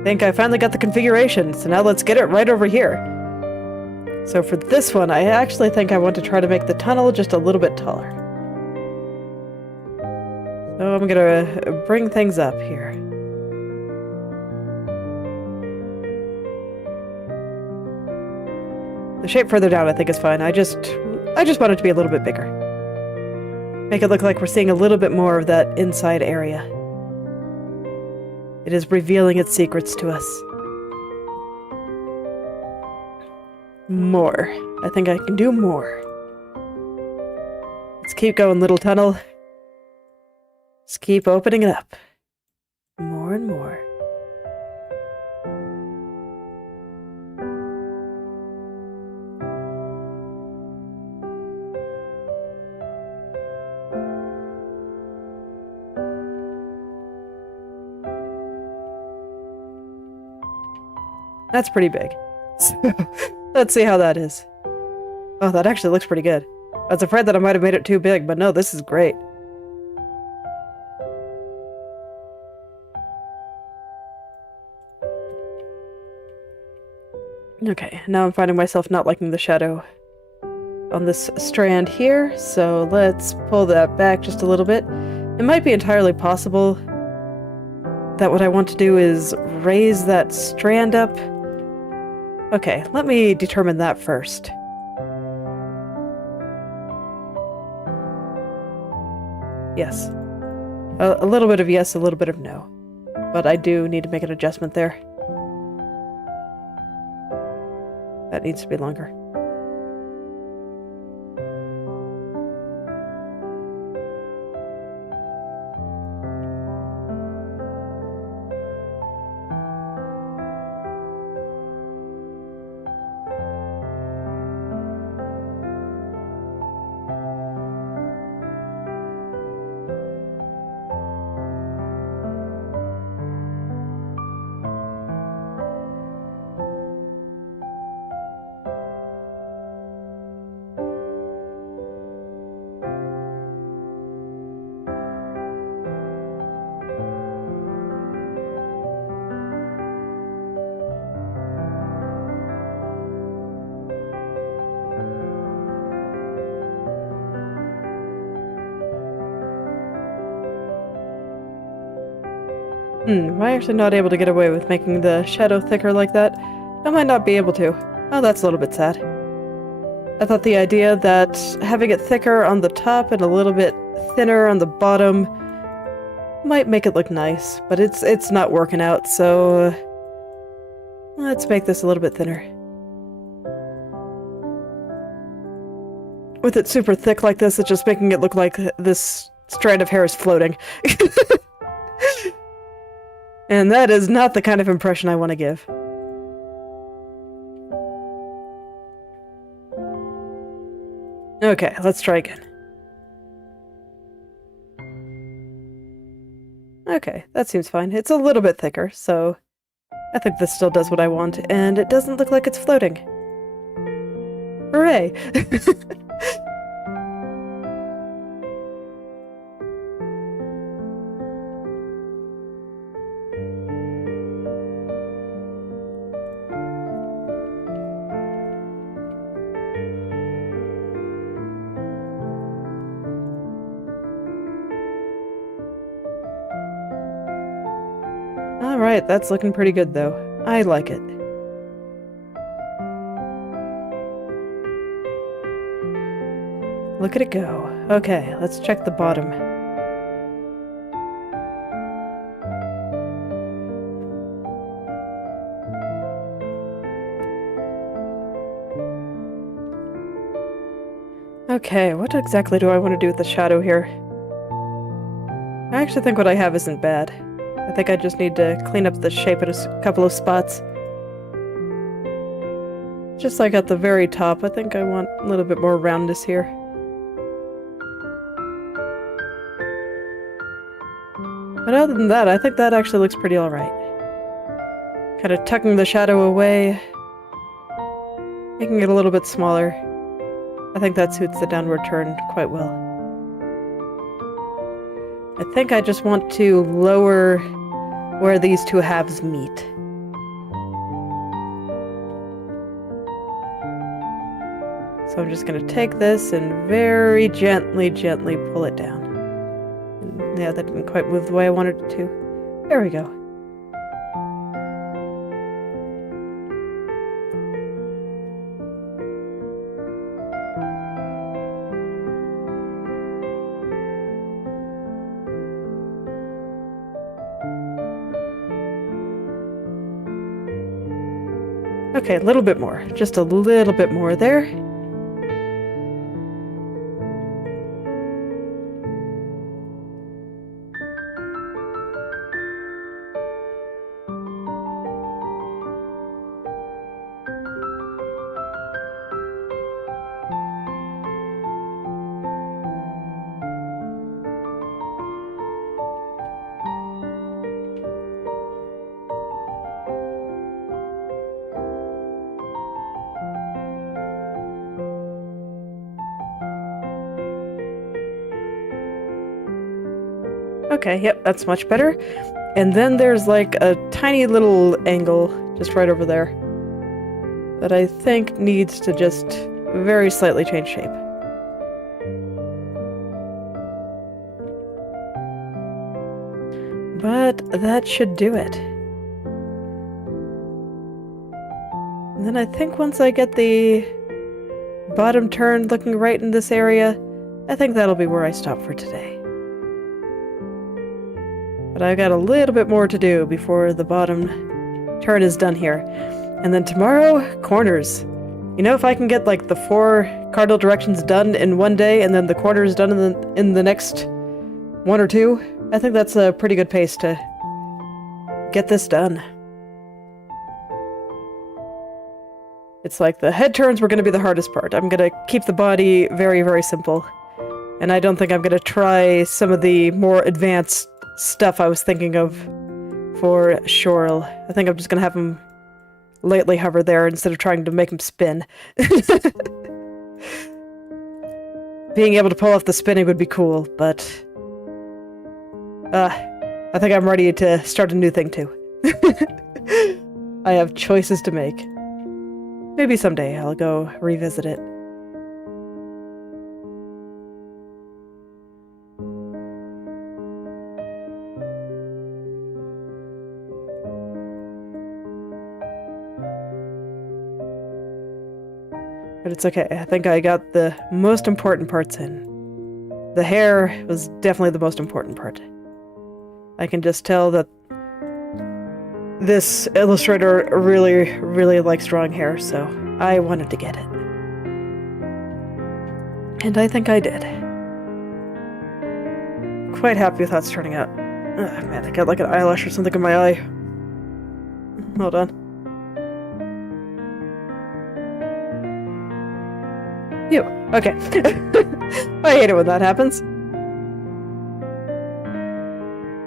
I think I finally got the configuration, so now let's get it right over here. So for this one, I actually think I want to try to make the tunnel just a little bit taller. So I'm gonna bring things up here. The shape further down I think is fine. I just want it to be a little bit bigger. Make it look like we're seeing a little bit more of that inside area. It is revealing its secrets to us. More. I think I can do more. Let's keep going, little tunnel. Just keep opening it up. More and more. That's pretty big. Let's see how that is. Oh, that actually looks pretty good. I was afraid that I might have made it too big, but no, this is great. Okay, now I'm finding myself not liking the shadow on this strand here, so let's pull that back just a little bit. It might be entirely possible that what I want to do is raise that strand up. Okay, let me determine that first. Yes. A little bit of yes, a little bit of no. But I do need to make an adjustment there. That needs to be longer. Am I actually not able to get away with making the shadow thicker like that? I might not be able to. Oh, that's a little bit sad. I thought the idea that having it thicker on the top and a little bit thinner on the bottom might make it look nice, but it's not working out, so let's make this a little bit thinner. With it super thick like this, it's just making it look like this strand of hair is floating. And that is not the kind of impression I want to give. Okay, let's try again. Okay, that seems fine. It's a little bit thicker, so I think this still does what I want, and it doesn't look like it's floating. Hooray! Alright, that's looking pretty good though. I like it. Look at it go. Okay, let's check the bottom. Okay, what exactly do I want to do with the shadow here? I actually think what I have isn't bad. I think I just need to clean up the shape in a couple of spots. Just like at the very top, I think I want a little bit more roundness here. But other than that, I think that actually looks pretty alright. Kind of tucking the shadow away, making it a little bit smaller. I think that suits the downward turn quite well. I think I just want to lower where these two halves meet. So I'm just going to take this and very gently pull it down. And yeah, that didn't quite move the way I wanted it to. There we go. Okay, a little bit more. Just a little bit more there. Okay, yep, that's much better. And then there's like a tiny little angle just right over there that I think needs to just very slightly change shape. But that should do it. And then I think once I get the bottom turn looking right in this area, I think that'll be where I stop for today. But I've got a little bit more to do before the bottom turn is done here. And then tomorrow, corners. You know, if I can get like the 4 cardinal directions done in one day and then the corners done in the next 1 or 2, I think that's a pretty good pace to get this done. It's like the head turns were going to be the hardest part. I'm going to keep the body very, very simple. And I don't think I'm going to try some of the more advanced stuff I was thinking of for Shorel. I think I'm just going to have him lightly hover there instead of trying to make him spin. Being able to pull off the spinning would be cool, but I think I'm ready to start a new thing too. I have choices to make. Maybe someday I'll go revisit it. But it's okay. I think I got the most important parts in. The hair was definitely the most important part. I can just tell that this illustrator really, really likes drawing hair, so I wanted to get it. And I think I did. Quite happy with how it's turning out. Ugh, man, I got like an eyelash or something in my eye. Hold on. Phew. Okay. I hate it when that happens.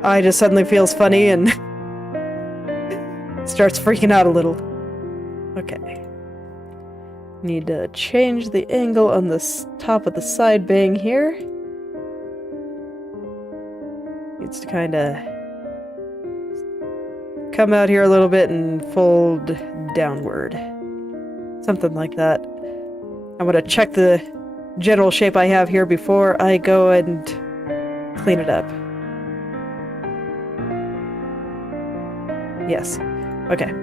Eye just suddenly feels funny and starts freaking out a little. Okay. Need to change the angle on the top of the side bang here. Needs to kind of come out here a little bit and fold downward. Something like that. I'm going to check the general shape I have here before I go and clean it up. Yes. Okay.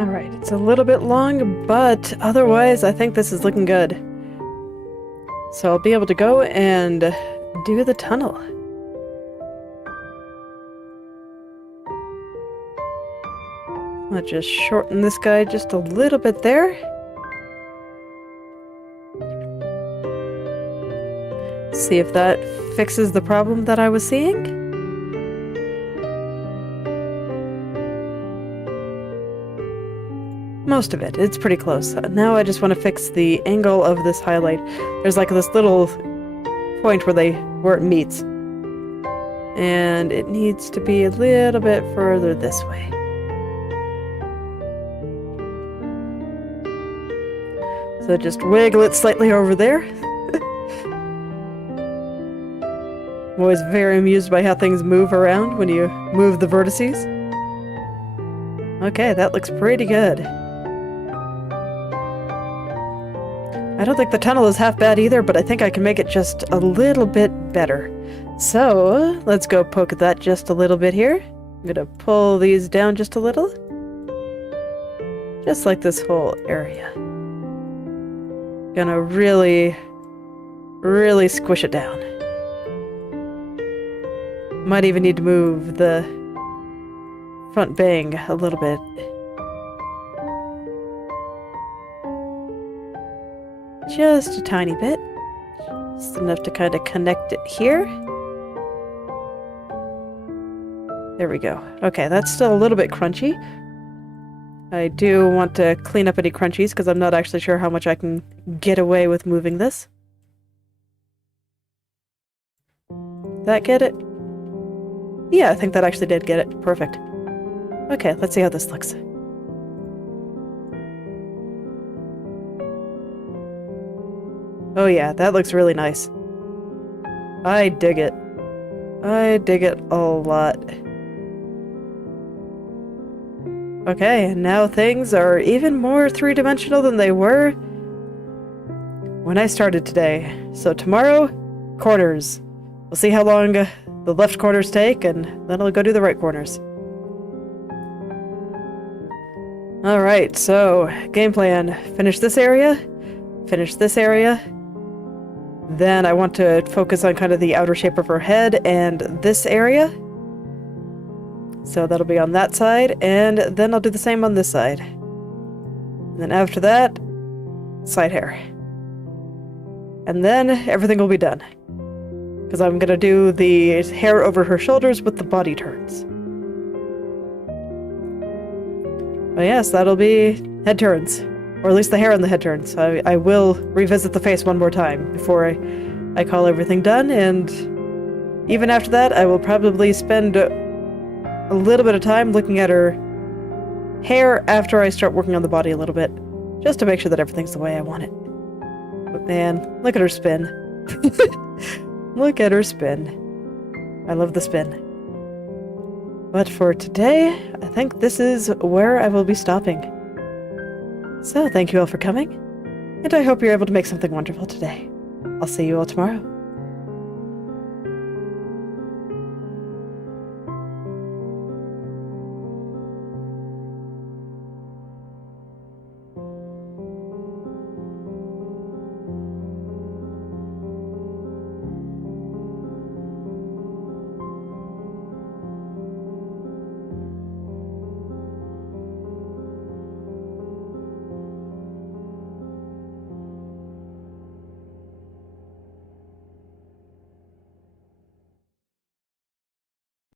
Alright, it's a little bit long, but otherwise I think this is looking good. So I'll be able to go and do the tunnel. I'll just shorten this guy just a little bit there. See if that fixes the problem that I was seeing. Most of it. It's pretty close. Now I just want to fix the angle of this highlight. There's like this little point where it meets. And it needs to be a little bit further this way. So just wiggle it slightly over there. I'm always very amused by how things move around when you move the vertices. Okay, that looks pretty good. I don't think the tunnel is half bad either, but I think I can make it just a little bit better. So, let's go poke at that just a little bit here. I'm gonna pull these down just a little. Just like this whole area. Gonna really squish it down. Might even need to move the front bang a little bit. Just a tiny bit. Just enough to kind of connect it here. There we go. Okay, that's still a little bit crunchy. I do want to clean up any crunchies because I'm not actually sure how much I can get away with moving this. That get it? Yeah, I think that actually did get it. Perfect. Okay, let's see how this looks. Oh yeah, that looks really nice. I dig it. I dig it a lot. Okay, and now things are even more three-dimensional than they were when I started today. So tomorrow, corners. We'll see how long the left corners take, and then I'll go do the right corners. Alright, so, game plan. Finish this area. Finish this area. Then I want to focus on kind of the outer shape of her head and this area. So that'll be on that side, and then I'll do the same on this side. And then after that, side hair. And then everything will be done. Because I'm going to do the hair over her shoulders with the body turns. But yes, that'll be head turns. Or at least the hair on the head turns. I will revisit the face one more time before I call everything done, and even after that, I will probably spend a little bit of time looking at her hair after I start working on the body a little bit, just to make sure that everything's the way I want it. But man, look at her spin. Look at her spin. I love the spin. But for today, I think this is where I will be stopping. So thank you all for coming, and I hope you're able to make something wonderful today. I'll see you all tomorrow.